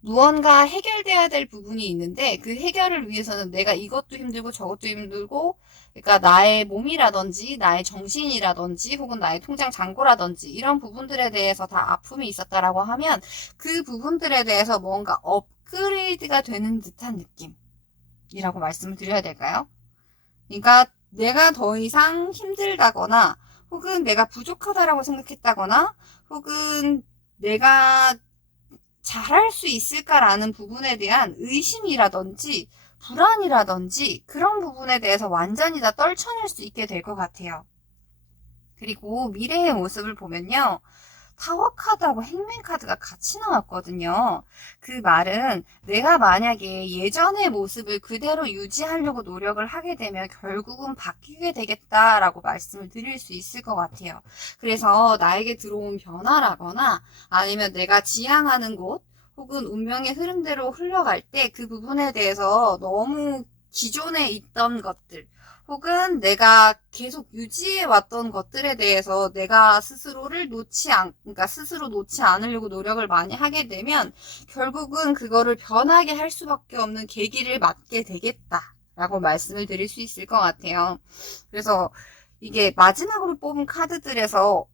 무언가 해결돼야 될 부분이 있는데 그 해결을 위해서는 내가 이것도 힘들고 저것도 힘들고 그러니까 나의 몸이라든지 나의 정신이라든지 혹은 나의 통장 잔고라든지 이런 부분들에 대해서 다 아픔이 있었다라고 하면 그 부분들에 대해서 뭔가 업그레이드가 되는 듯한 느낌이라고 말씀을 드려야 될까요? 그러니까 내가 더 이상 힘들다거나 혹은 내가 부족하다라고 생각했다거나 혹은 내가 잘할 수 있을까라는 부분에 대한 의심이라든지 불안이라든지 그런 부분에 대해서 완전히 다 떨쳐낼 수 있게 될 것 같아요. 그리고 미래의 모습을 보면요. 타워 카드하고 행맨 카드가 같이 나왔거든요. 그 말은 내가 만약에 예전의 모습을 그대로 유지하려고 노력을 하게 되면 결국은 바뀌게 되겠다라고 말씀을 드릴 수 있을 것 같아요. 그래서 나에게 들어온 변화라거나 아니면 내가 지향하는 곳 혹은 운명의 흐름대로 흘러갈 때 그 부분에 대해서 너무 기존에 있던 것들 혹은 내가 계속 유지해왔던 것들에 대해서 내가 그러니까 스스로 놓지 않으려고 노력을 많이 하게 되면 결국은 그거를 변하게 할 수밖에 없는 계기를 맞게 되겠다라고 말씀을 드릴 수 있을 것 같아요. 그래서 이게 마지막으로 뽑은 카드들에서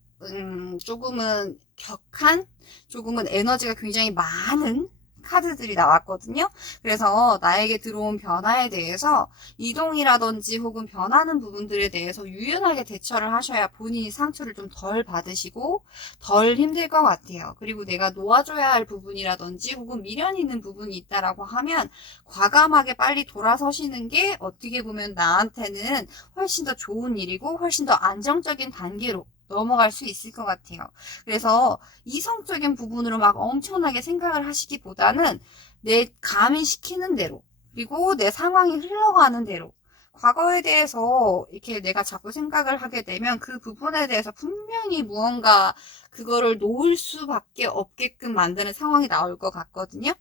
조금은 격한, 조금은 에너지가 굉장히 많은 카드들이 나왔거든요. 그래서 나에게 들어온 변화에 대해서 이동이라든지 혹은 변하는 부분들에 대해서 유연하게 대처를 하셔야 본인이 상처를 좀 덜 받으시고 덜 힘들 것 같아요. 그리고 내가 놓아줘야 할 부분이라든지 혹은 미련 있는 부분이 있다라고 하면 과감하게 빨리 돌아서시는 게 어떻게 보면 나한테는 훨씬 더 좋은 일이고 훨씬 더 안정적인 단계로 넘어갈 수 있을 것 같아요. 그래서 이성적인 부분으로 막 엄청나게 생각을 하시기보다는 내 감이 시키는 대로, 그리고 내 상황이 흘러가는 대로, 과거에 대해서 이렇게 내가 자꾸 생각을 하게 되면 그 부분에 대해서 분명히 무언가 그거를 놓을 수밖에 없게끔 만드는 상황이 나올 것 같거든요.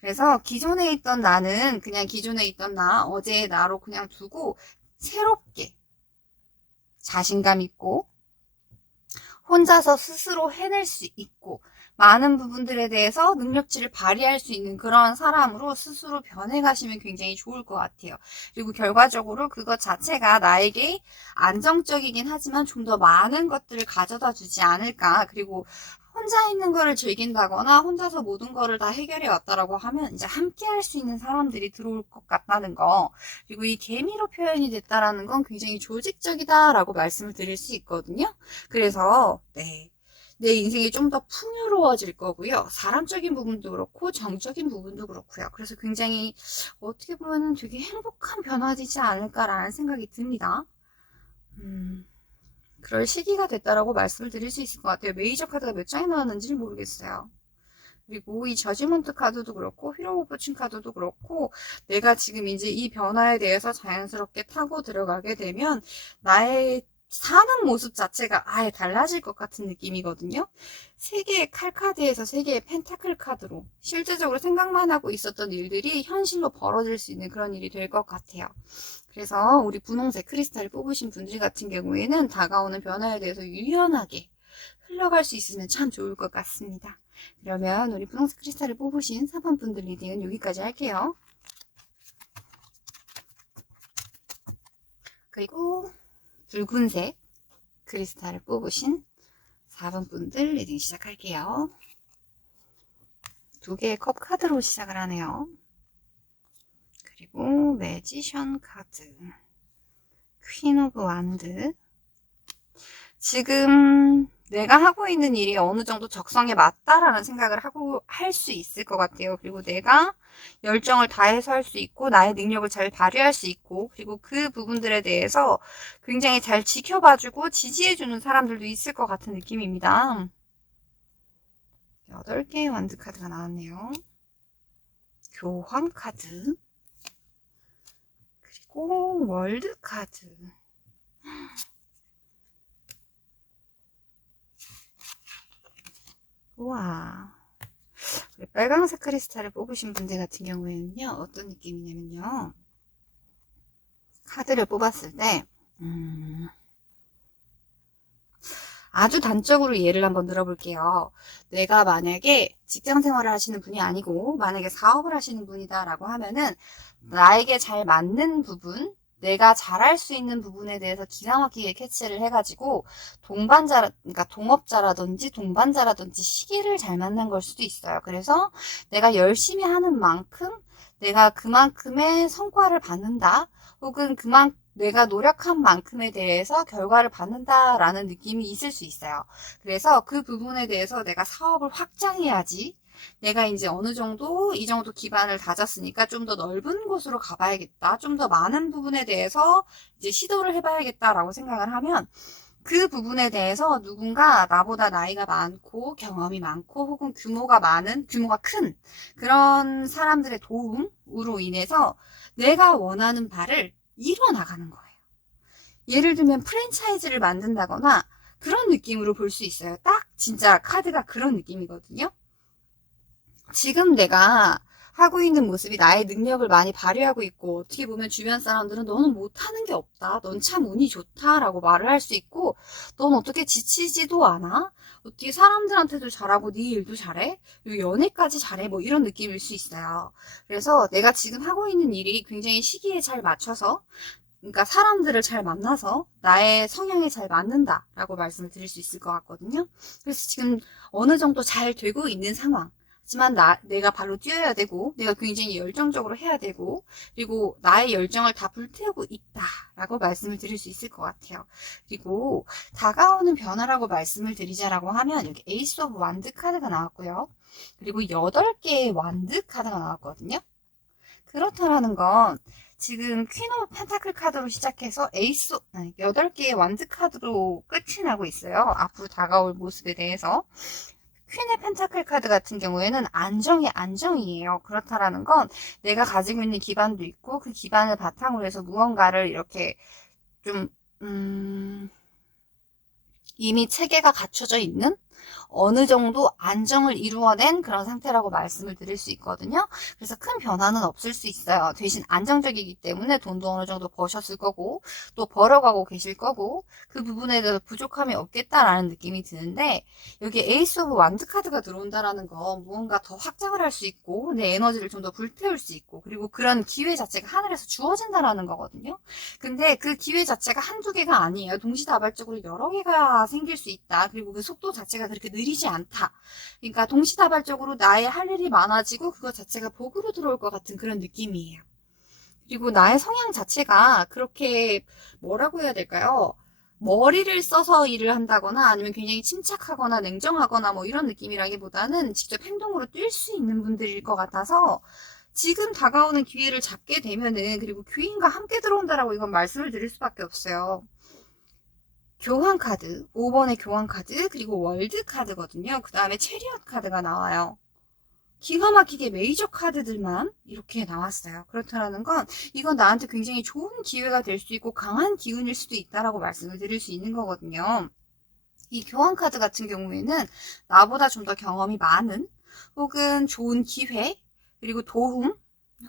그래서 기존에 있던 나는 그냥 기존에 있던 나, 어제의 나로 그냥 두고 새롭게 자신감 있고 혼자서 스스로 해낼 수 있고 많은 부분들에 대해서 능력치를 발휘할 수 있는 그런 사람으로 스스로 변해가시면 굉장히 좋을 것 같아요. 그리고 결과적으로 그것 자체가 나에게 안정적이긴 하지만 좀 더 많은 것들을 가져다 주지 않을까. 그리고 혼자 있는 거를 즐긴다거나 혼자서 모든 거를 다 해결해 왔다라고 하면 이제 함께 할 수 있는 사람들이 들어올 것 같다는 거. 그리고 이 개미로 표현이 됐다라는 건 굉장히 조직적이다라고 말씀을 드릴 수 있거든요. 그래서 내 인생이 좀 더 풍요로워질 거고요. 사람적인 부분도 그렇고 정적인 부분도 그렇고요. 그래서 굉장히 어떻게 보면 되게 행복한 변화되지 않을까라는 생각이 듭니다. 그럴 시기가 됐다라고 말씀을 드릴 수 있을 것 같아요. 메이저 카드가 몇 장이 나왔는지 모르겠어요. 그리고 이 저지먼트 카드도 그렇고 히로 오브 포춘 카드도 그렇고 내가 지금 이제 이 변화에 대해서 자연스럽게 타고 들어가게 되면 나의 사는 모습 자체가 아예 달라질 것 같은 느낌이거든요. 3개의 칼 카드에서 3개의 펜타클 카드로 실제적으로 생각만 하고 있었던 일들이 현실로 벌어질 수 있는 그런 일이 될 것 같아요. 그래서 우리 분홍색 크리스탈을 뽑으신 분들 같은 경우에는 다가오는 변화에 대해서 유연하게 흘러갈 수 있으면 참 좋을 것 같습니다. 그러면 우리 분홍색 크리스탈을 뽑으신 4번 분들 리딩은 여기까지 할게요. 그리고 붉은색 크리스탈을 뽑으신 4번 분들 리딩 시작할게요. 2개의 컵 카드로 시작을 하네요. 그리고 매지션 카드, 퀸 오브 완드. 지금 내가 하고 있는 일이 어느 정도 적성에 맞다라는 생각을 하고 할 수 있을 것 같아요. 그리고 내가 열정을 다해서 할 수 있고 나의 능력을 잘 발휘할 수 있고 그리고 그 부분들에 대해서 굉장히 잘 지켜봐주고 지지해주는 사람들도 있을 것 같은 느낌입니다. 8개의 완드 카드가 나왔네요. 교황 카드, 그리고 월드 카드. 우와. 빨강색 크리스탈을 뽑으신 분들 같은 경우에는요, 어떤 느낌이냐면요. 카드를 뽑았을 때, 아주 단적으로 예를 한번 들어볼게요. 내가 만약에 직장 생활을 하시는 분이 아니고, 만약에 사업을 하시는 분이다라고 하면은, 나에게 잘 맞는 부분, 내가 잘할 수 있는 부분에 대해서 기가 막히게 캐치를 해가지고 그러니까 동업자라든지 동반자라든지 시기를 잘 만난 걸 수도 있어요. 그래서 내가 열심히 하는 만큼 내가 그만큼의 성과를 받는다, 혹은 내가 노력한 만큼에 대해서 결과를 받는다라는 느낌이 있을 수 있어요. 그래서 그 부분에 대해서 내가 사업을 확장해야지, 내가 이제 어느 정도 이 정도 기반을 다졌으니까 좀 더 넓은 곳으로 가봐야겠다, 좀 더 많은 부분에 대해서 이제 시도를 해봐야겠다라고 생각을 하면 그 부분에 대해서 누군가 나보다 나이가 많고 경험이 많고 혹은 규모가 큰 그런 사람들의 도움으로 인해서 내가 원하는 바를 이뤄나가는 거예요. 예를 들면 프랜차이즈를 만든다거나 그런 느낌으로 볼 수 있어요. 딱 진짜 카드가 그런 느낌이거든요. 지금 내가 하고 있는 모습이 나의 능력을 많이 발휘하고 있고, 어떻게 보면 주변 사람들은 너는 못하는 게 없다, 넌 참 운이 좋다 라고 말을 할 수 있고, 넌 어떻게 지치지도 않아, 어떻게 사람들한테도 잘하고 네 일도 잘해, 그리고 연애까지 잘해, 뭐 이런 느낌일 수 있어요. 그래서 내가 지금 하고 있는 일이 굉장히 시기에 잘 맞춰서 그러니까 사람들을 잘 만나서 나의 성향에 잘 맞는다라고 말씀을 드릴 수 있을 것 같거든요. 그래서 지금 어느 정도 잘 되고 있는 상황. 하지만 내가 발로 뛰어야 되고, 내가 굉장히 열정적으로 해야 되고, 그리고 나의 열정을 다 불태우고 있다라고 말씀을 드릴 수 있을 것 같아요. 그리고 다가오는 변화라고 말씀을 드리자라고 하면 여기 에이스 오브 완드 카드가 나왔고요. 그리고 8개의 완드 카드가 나왔거든요. 그렇다라는 건 지금 퀸 오브 펜타클 카드로 시작해서 8개의 완드 카드로 끝이 나고 있어요. 앞으로 다가올 모습에 대해서. 퀸의 펜타클 카드 같은 경우에는 안정이 안정이에요. 그렇다라는 건 내가 가지고 있는 기반도 있고 그 기반을 바탕으로 해서 무언가를 이렇게 좀 이미 체계가 갖춰져 있는 어느 정도 안정을 이루어낸 그런 상태라고 말씀을 드릴 수 있거든요. 그래서 큰 변화는 없을 수 있어요. 대신 안정적이기 때문에 돈도 어느 정도 버셨을 거고 또 벌어가고 계실 거고 그 부분에 대해서 부족함이 없겠다라는 느낌이 드는데 여기 에이스 오브 완드 카드가 들어온다라는 건 무언가 더 확장을 할 수 있고 내 에너지를 좀 더 불태울 수 있고 그리고 그런 기회 자체가 하늘에서 주어진다라는 거거든요. 근데 그 기회 자체가 한두 개가 아니에요. 동시다발적으로 여러 개가 생길 수 있다. 그리고 그 속도 자체가 그렇게 느리지 않다. 그러니까 동시다발적으로 나의 할 일이 많아지고 그것 자체가 복으로 들어올 것 같은 그런 느낌이에요. 그리고 나의 성향 자체가 그렇게 뭐라고 해야 될까요? 머리를 써서 일을 한다거나 아니면 굉장히 침착하거나 냉정하거나 뭐 이런 느낌이라기보다는 직접 행동으로 뛸 수 있는 분들일 것 같아서 지금 다가오는 기회를 잡게 되면은 그리고 귀인과 함께 들어온다라고 이건 말씀을 드릴 수밖에 없어요. 교환 카드, 5번의 교환 카드, 그리고 월드 카드거든요. 그 다음에 체리엇 카드가 나와요. 기가 막히게 메이저 카드들만 이렇게 나왔어요. 그렇다는 건 이건 나한테 굉장히 좋은 기회가 될 수 있고 강한 기운일 수도 있다라고 말씀을 드릴 수 있는 거거든요. 이 교환 카드 같은 경우에는 나보다 좀 더 경험이 많은 혹은 좋은 기회 그리고 도움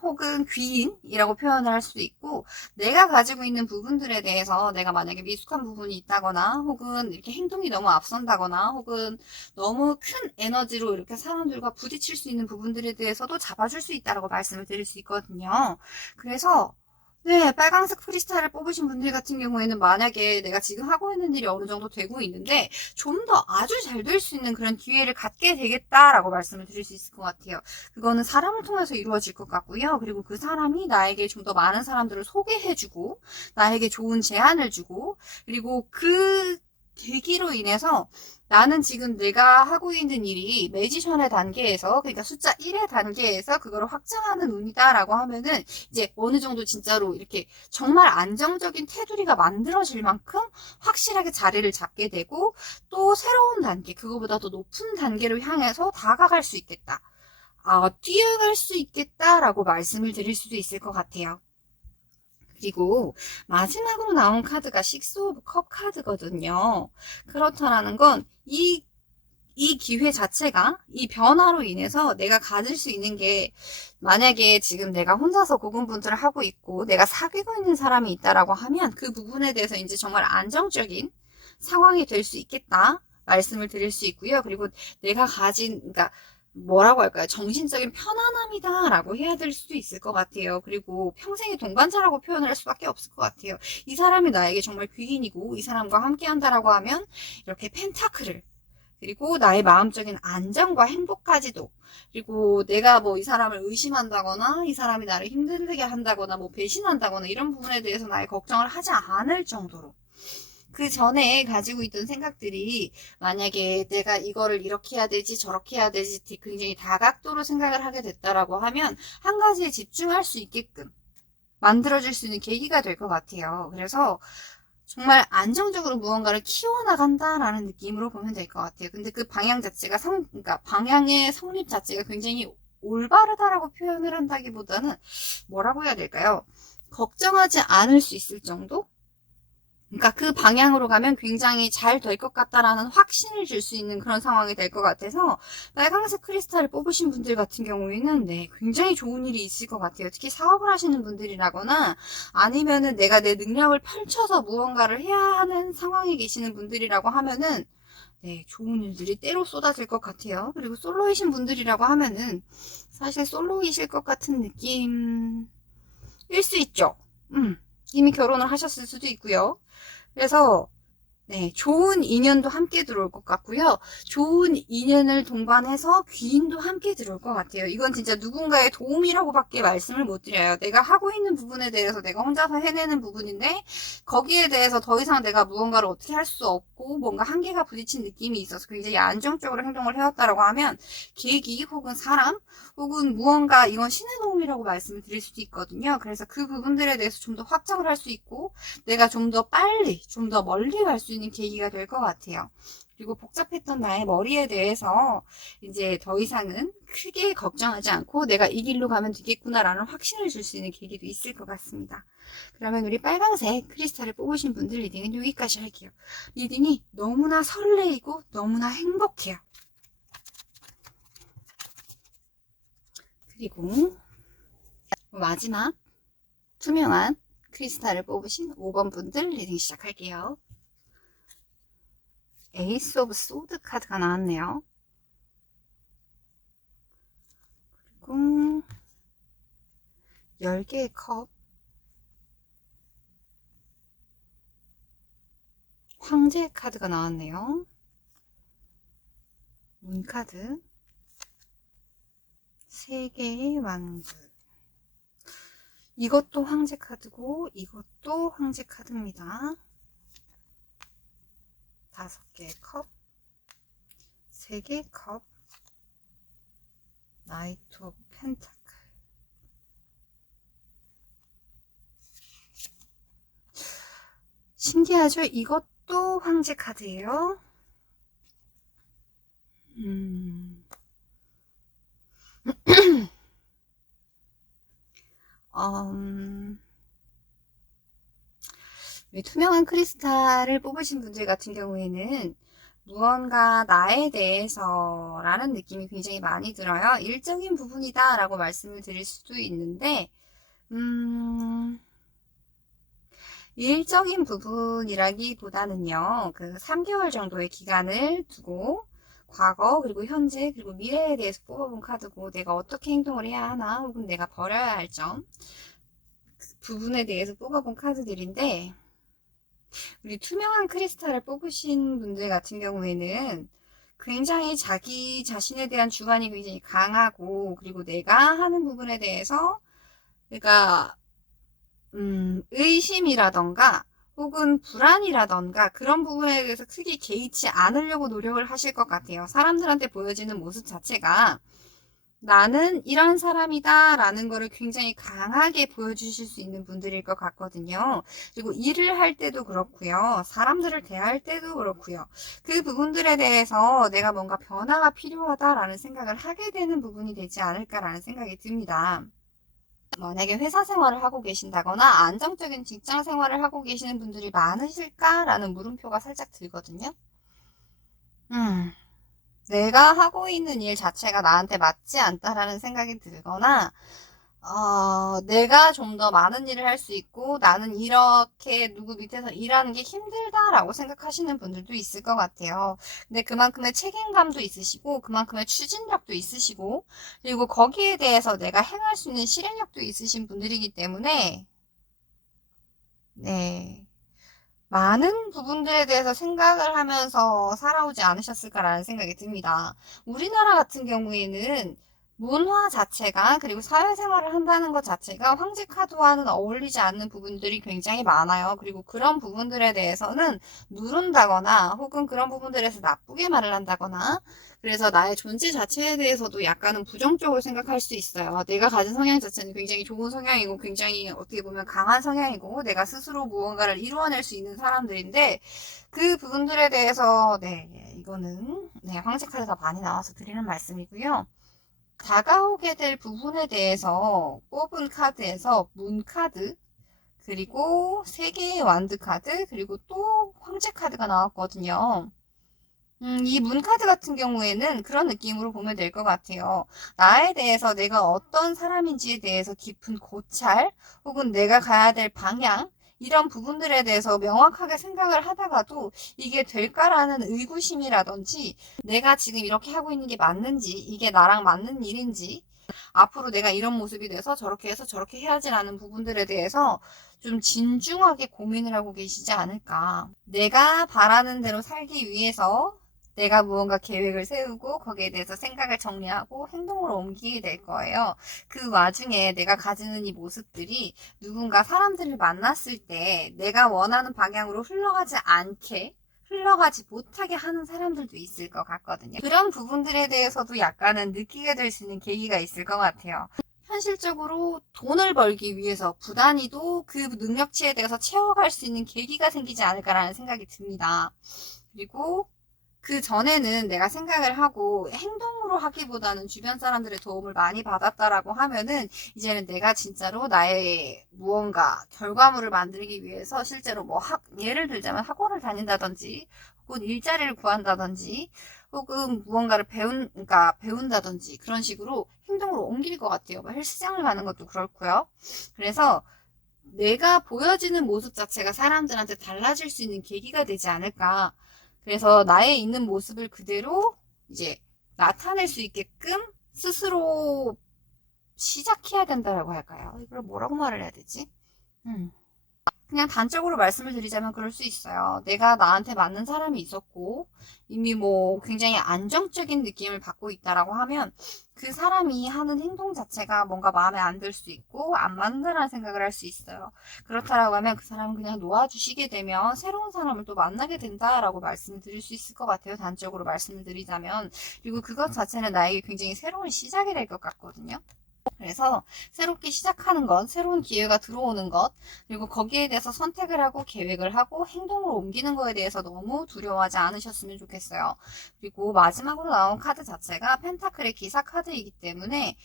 혹은 귀인이라고 표현을 할 수도 있고 내가 가지고 있는 부분들에 대해서 내가 만약에 미숙한 부분이 있다거나 혹은 이렇게 행동이 너무 앞선다거나 혹은 너무 큰 에너지로 이렇게 사람들과 부딪힐 수 있는 부분들에 대해서도 잡아줄 수 있다라고 말씀을 드릴 수 있거든요. 그래서 네, 빨강색 크리스탈을 뽑으신 분들 같은 경우에는 만약에 내가 지금 하고 있는 일이 어느 정도 되고 있는데 좀 더 아주 잘 될 수 있는 그런 기회를 갖게 되겠다라고 말씀을 드릴 수 있을 것 같아요. 그거는 사람을 통해서 이루어질 것 같고요. 그리고 그 사람이 나에게 좀 더 많은 사람들을 소개해주고 나에게 좋은 제안을 주고 그리고 그 계기로 인해서 나는 지금 내가 하고 있는 일이 매지션의 단계에서 그러니까 숫자 1의 단계에서 그거를 확장하는 운이다라고 하면은 이제 어느 정도 진짜로 이렇게 정말 안정적인 테두리가 만들어질 만큼 확실하게 자리를 잡게 되고 또 새로운 단계 그거보다 더 높은 단계로 향해서 다가갈 수 있겠다. 뛰어갈 수 있겠다라고 말씀을 드릴 수도 있을 것 같아요. 그리고 마지막으로 나온 카드가 식스 오브 컵 카드거든요. 그렇다라는 건 이 기회 자체가 이 변화로 인해서 내가 가질 수 있는 게 만약에 지금 내가 혼자서 고군분투를 하고 있고 내가 사귀고 있는 사람이 있다라고 하면 그 부분에 대해서 이제 정말 안정적인 상황이 될 수 있겠다 말씀을 드릴 수 있고요. 그리고 내가 가진 그러니까 뭐라고 할까요? 정신적인 편안함이다 라고 해야 될 수도 있을 것 같아요. 그리고 평생의 동반자라고 표현을 할 수밖에 없을 것 같아요. 이 사람이 나에게 정말 귀인이고 이 사람과 함께 한다라고 하면 이렇게 펜타클을 그리고 나의 마음적인 안정과 행복까지도 그리고 내가 뭐 이 사람을 의심한다거나 이 사람이 나를 힘들게 한다거나 뭐 배신한다거나 이런 부분에 대해서 나의 걱정을 하지 않을 정도로 그 전에 가지고 있던 생각들이 만약에 내가 이거를 이렇게 해야 되지 저렇게 해야 되지 굉장히 다각도로 생각을 하게 됐다라고 하면 한 가지에 집중할 수 있게끔 만들어줄 수 있는 계기가 될 것 같아요. 그래서 정말 안정적으로 무언가를 키워나간다라는 느낌으로 보면 될 것 같아요. 근데 그 방향 자체가 그러니까 방향의 성립 자체가 굉장히 올바르다라고 표현을 한다기보다는 뭐라고 해야 될까요? 걱정하지 않을 수 있을 정도? 그러니까 그 방향으로 가면 굉장히 잘 될 것 같다라는 확신을 줄 수 있는 그런 상황이 될 것 같아서 빨강색 크리스탈을 뽑으신 분들 같은 경우에는 네, 굉장히 좋은 일이 있을 것 같아요. 특히 사업을 하시는 분들이라거나 아니면은 내가 내 능력을 펼쳐서 무언가를 해야 하는 상황에 계시는 분들이라고 하면은 네, 좋은 일들이 때로 쏟아질 것 같아요. 그리고 솔로이신 분들이라고 하면은 사실 솔로이실 것 같은 느낌일 수 있죠. 이미 결혼을 하셨을 수도 있고요. 그래서 네, 좋은 인연도 함께 들어올 것 같고요. 좋은 인연을 동반해서 귀인도 함께 들어올 것 같아요. 이건 진짜 누군가의 도움이라고밖에 말씀을 못 드려요. 내가 하고 있는 부분에 대해서 내가 혼자서 해내는 부분인데 거기에 대해서 더 이상 내가 무언가를 어떻게 할 수 없고 뭔가 한계가 부딪힌 느낌이 있어서 굉장히 안정적으로 행동을 해왔다라고 하면 계기 혹은 사람 혹은 무언가 이건 신의 도움이라고 말씀을 드릴 수도 있거든요. 그래서 그 부분들에 대해서 좀 더 확장을 할 수 있고 내가 좀 더 빨리, 좀 더 멀리 갈 수 있는 계기가 될 것 같아요. 그리고 복잡했던 나의 머리에 대해서 이제 더 이상은 크게 걱정하지 않고 내가 이 길로 가면 되겠구나라는 확신을 줄 수 있는 계기도 있을 것 같습니다. 그러면 우리 빨강색 크리스탈을 뽑으신 분들 리딩은 여기까지 할게요. 리딩이 너무나 설레이고 너무나 행복해요. 그리고 마지막 투명한 크리스탈을 뽑으신 5번 분들 리딩 시작할게요. 에이스 오브 소드 카드가 나왔네요. 그리고 10개의 컵, 황제 카드가 나왔네요. 문 카드, 3개의 왕들. 이것도 황제 카드고 이것도 황제 카드입니다. 5개의 컵, 3개의 컵, 나이트 오브 펜타클. 신기하죠? 이것도 황제 카드예요. 투명한 크리스탈을 뽑으신 분들 같은 경우에는 무언가 나에 대해서 라는 느낌이 굉장히 많이 들어요. 일적인 부분이다 라고 말씀을 드릴 수도 있는데 일적인 부분이라기보다는요, 그 3개월 정도의 기간을 두고 과거 그리고 현재 그리고 미래에 대해서 뽑아본 카드고 내가 어떻게 행동을 해야 하나 혹은 내가 버려야 할 점 그 부분에 대해서 뽑아본 카드들인데 우리 투명한 크리스탈을 뽑으신 분들 같은 경우에는 굉장히 자기 자신에 대한 주관이 굉장히 강하고 그리고 내가 하는 부분에 대해서 그러니까 의심이라던가 혹은 불안이라던가 그런 부분에 대해서 크게 개의치 않으려고 노력을 하실 것 같아요. 사람들한테 보여지는 모습 자체가 나는 이런 사람이다 라는 거를 굉장히 강하게 보여주실 수 있는 분들일 것 같거든요. 그리고 일을 할 때도 그렇고요. 사람들을 대할 때도 그렇고요. 그 부분들에 대해서 내가 뭔가 변화가 필요하다라는 생각을 하게 되는 부분이 되지 않을까라는 생각이 듭니다. 만약에 회사 생활을 하고 계신다거나 안정적인 직장 생활을 하고 계시는 분들이 많으실까라는 물음표가 살짝 들거든요. 내가 하고 있는 일 자체가 나한테 맞지 않다라는 생각이 들거나 내가 좀 더 많은 일을 할 수 있고 나는 이렇게 누구 밑에서 일하는 게 힘들다라고 생각하시는 분들도 있을 것 같아요. 근데 그만큼의 책임감도 있으시고 그만큼의 추진력도 있으시고 그리고 거기에 대해서 내가 행할 수 있는 실행력도 있으신 분들이기 때문에 네. 많은 부분들에 대해서 생각을 하면서 살아오지 않으셨을까라는 생각이 듭니다. 우리나라 같은 경우에는 문화 자체가 그리고 사회생활을 한다는 것 자체가 황제 카드와는 어울리지 않는 부분들이 굉장히 많아요. 그리고 그런 부분들에 대해서는 누른다거나 혹은 그런 부분들에서 나쁘게 말을 한다거나 그래서 나의 존재 자체에 대해서도 약간은 부정적으로 생각할 수 있어요. 내가 가진 성향 자체는 굉장히 좋은 성향이고 굉장히 어떻게 보면 강한 성향이고 내가 스스로 무언가를 이루어낼 수 있는 사람들인데 그 부분들에 대해서 네, 이거는 네, 황제 카드가 많이 나와서 드리는 말씀이고요. 다가오게 될 부분에 대해서 뽑은 카드에서 문 카드 그리고 3개의 완드 카드 그리고 또 황제 카드가 나왔거든요. 이 문카드 같은 경우에는 그런 느낌으로 보면 될 것 같아요. 나에 대해서 내가 어떤 사람인지에 대해서 깊은 고찰, 혹은 내가 가야 될 방향, 이런 부분들에 대해서 명확하게 생각을 하다가도 이게 될까라는 의구심이라든지, 내가 지금 이렇게 하고 있는 게 맞는지, 이게 나랑 맞는 일인지, 앞으로 내가 이런 모습이 돼서 저렇게 해서 저렇게 해야지라는 부분들에 대해서 좀 진중하게 고민을 하고 계시지 않을까. 내가 바라는 대로 살기 위해서 내가 무언가 계획을 세우고 거기에 대해서 생각을 정리하고 행동으로 옮기게 될 거예요. 그 와중에 내가 가지는 이 모습들이 누군가 사람들을 만났을 때 내가 원하는 방향으로 흘러가지 못하게 하는 사람들도 있을 것 같거든요. 그런 부분들에 대해서도 약간은 느끼게 될 수 있는 계기가 있을 것 같아요. 현실적으로 돈을 벌기 위해서 부단히도 그 능력치에 대해서 채워갈 수 있는 계기가 생기지 않을까라는 생각이 듭니다. 그리고 그 전에는 내가 생각을 하고 행동으로 하기보다는 주변 사람들의 도움을 많이 받았다라고 하면은 이제는 내가 진짜로 나의 무언가 결과물을 만들기 위해서 실제로 예를 들자면 학원을 다닌다든지 혹은 일자리를 구한다든지 혹은 무언가를 배운다든지 그런 식으로 행동으로 옮길 것 같아요. 헬스장을 가는 것도 그렇고요. 그래서 내가 보여지는 모습 자체가 사람들한테 달라질 수 있는 계기가 되지 않을까. 그래서 나의 있는 모습을 그대로 이제 나타낼 수 있게끔 스스로 시작해야 된다라고 할까요? 이걸 뭐라고 말을 해야 되지? 그냥 단적으로 말씀을 드리자면 그럴 수 있어요. 내가 나한테 맞는 사람이 있었고 이미 굉장히 안정적인 느낌을 받고 있다라고 하면 그 사람이 하는 행동 자체가 뭔가 마음에 안 들 수 있고 안 맞는다라는 생각을 할 수 있어요. 그렇다라고 하면 그 사람은 그냥 놓아주시게 되면 새로운 사람을 또 만나게 된다라고 말씀을 드릴 수 있을 것 같아요. 단적으로 말씀을 드리자면. 그리고 그것 자체는 나에게 굉장히 새로운 시작이 될 것 같거든요. 그래서 새롭게 시작하는 것, 새로운 기회가 들어오는 것, 그리고 거기에 대해서 선택을 하고 계획을 하고 행동으로 옮기는 거에 대해서 너무 두려워하지 않으셨으면 좋겠어요. 그리고 마지막으로 나온 카드 자체가 펜타클의 기사 카드이기 때문에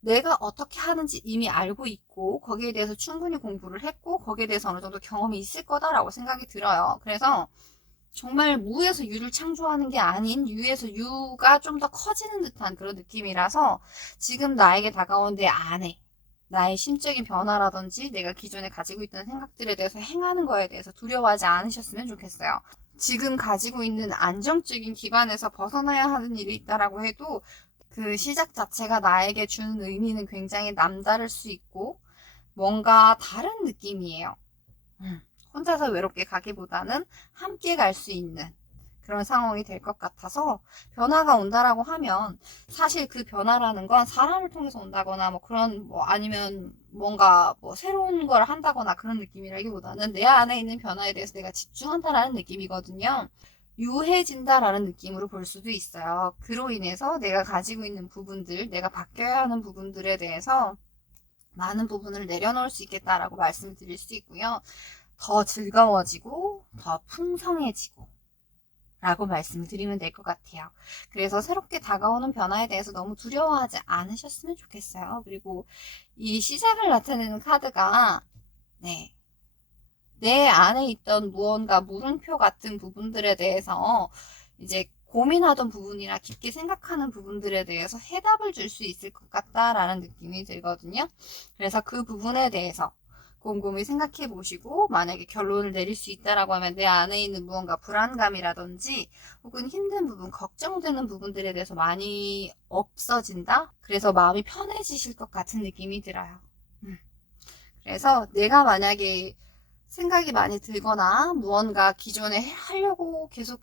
내가 어떻게 하는지 이미 알고 있고 거기에 대해서 충분히 공부를 했고 거기에 대해서 어느 정도 경험이 있을 거다라고 생각이 들어요. 그래서 정말 무에서 유를 창조하는 게 아닌 유에서 유가 좀 더 커지는 듯한 그런 느낌이라서 지금 나에게 다가온 내 안에 나의 심적인 변화라든지 내가 기존에 가지고 있던 생각들에 대해서 행하는 거에 대해서 두려워하지 않으셨으면 좋겠어요. 지금 가지고 있는 안정적인 기반에서 벗어나야 하는 일이 있다라고 해도 그 시작 자체가 나에게 주는 의미는 굉장히 남다를 수 있고 뭔가 다른 느낌이에요. 혼자서 외롭게 가기보다는 함께 갈 수 있는 그런 상황이 될 것 같아서 변화가 온다라고 하면 사실 그 변화라는 건 사람을 통해서 온다거나 아니면 뭔가 새로운 걸 한다거나 그런 느낌이라기보다는 내 안에 있는 변화에 대해서 내가 집중한다라는 느낌이거든요. 유해진다라는 느낌으로 볼 수도 있어요. 그로 인해서 내가 가지고 있는 부분들, 내가 바뀌어야 하는 부분들에 대해서 많은 부분을 내려놓을 수 있겠다라고 말씀을 드릴 수 있고요. 더 즐거워지고 더 풍성해지고 라고 말씀을 드리면 될 것 같아요. 그래서 새롭게 다가오는 변화에 대해서 너무 두려워하지 않으셨으면 좋겠어요. 그리고 이 시작을 나타내는 카드가 내 안에 있던 무언가 물음표 같은 부분들에 대해서 이제 고민하던 부분이나 깊게 생각하는 부분들에 대해서 해답을 줄 수 있을 것 같다라는 느낌이 들거든요. 그래서 그 부분에 대해서 곰곰이 생각해 보시고 만약에 결론을 내릴 수 있다라고 하면 내 안에 있는 무언가 불안감이라든지 혹은 힘든 부분, 걱정되는 부분들에 대해서 많이 없어진다? 그래서 마음이 편해지실 것 같은 느낌이 들어요. 그래서 내가 만약에 생각이 많이 들거나 무언가 기존에 하려고 계속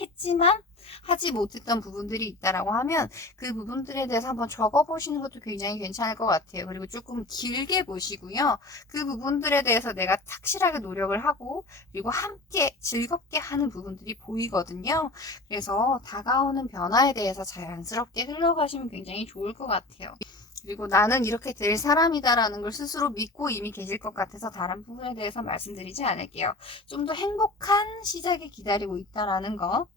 했지만 하지 못했던 부분들이 있다라고 하면 그 부분들에 대해서 한번 적어보시는 것도 굉장히 괜찮을 것 같아요. 그리고 조금 길게 보시고요. 그 부분들에 대해서 내가 착실하게 노력을 하고 그리고 함께 즐겁게 하는 부분들이 보이거든요. 그래서 다가오는 변화에 대해서 자연스럽게 흘러가시면 굉장히 좋을 것 같아요. 그리고 나는 이렇게 될 사람이다라는 걸 스스로 믿고 이미 계실 것 같아서 다른 부분에 대해서 말씀드리지 않을게요. 좀 더 행복한 시작이 기다리고 있다라는 거,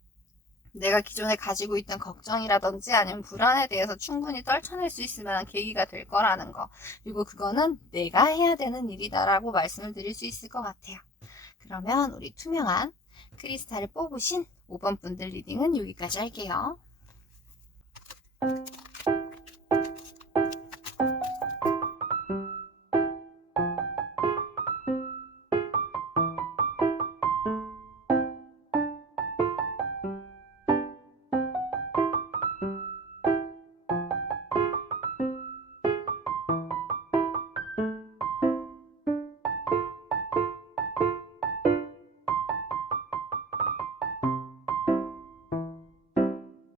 내가 기존에 가지고 있던 걱정이라든지 아니면 불안에 대해서 충분히 떨쳐낼 수 있을 만한 계기가 될 거라는 거, 그리고 그거는 내가 해야 되는 일이다라고 말씀을 드릴 수 있을 것 같아요. 그러면 우리 투명한 크리스탈을 뽑으신 5번 분들 리딩은 여기까지 할게요.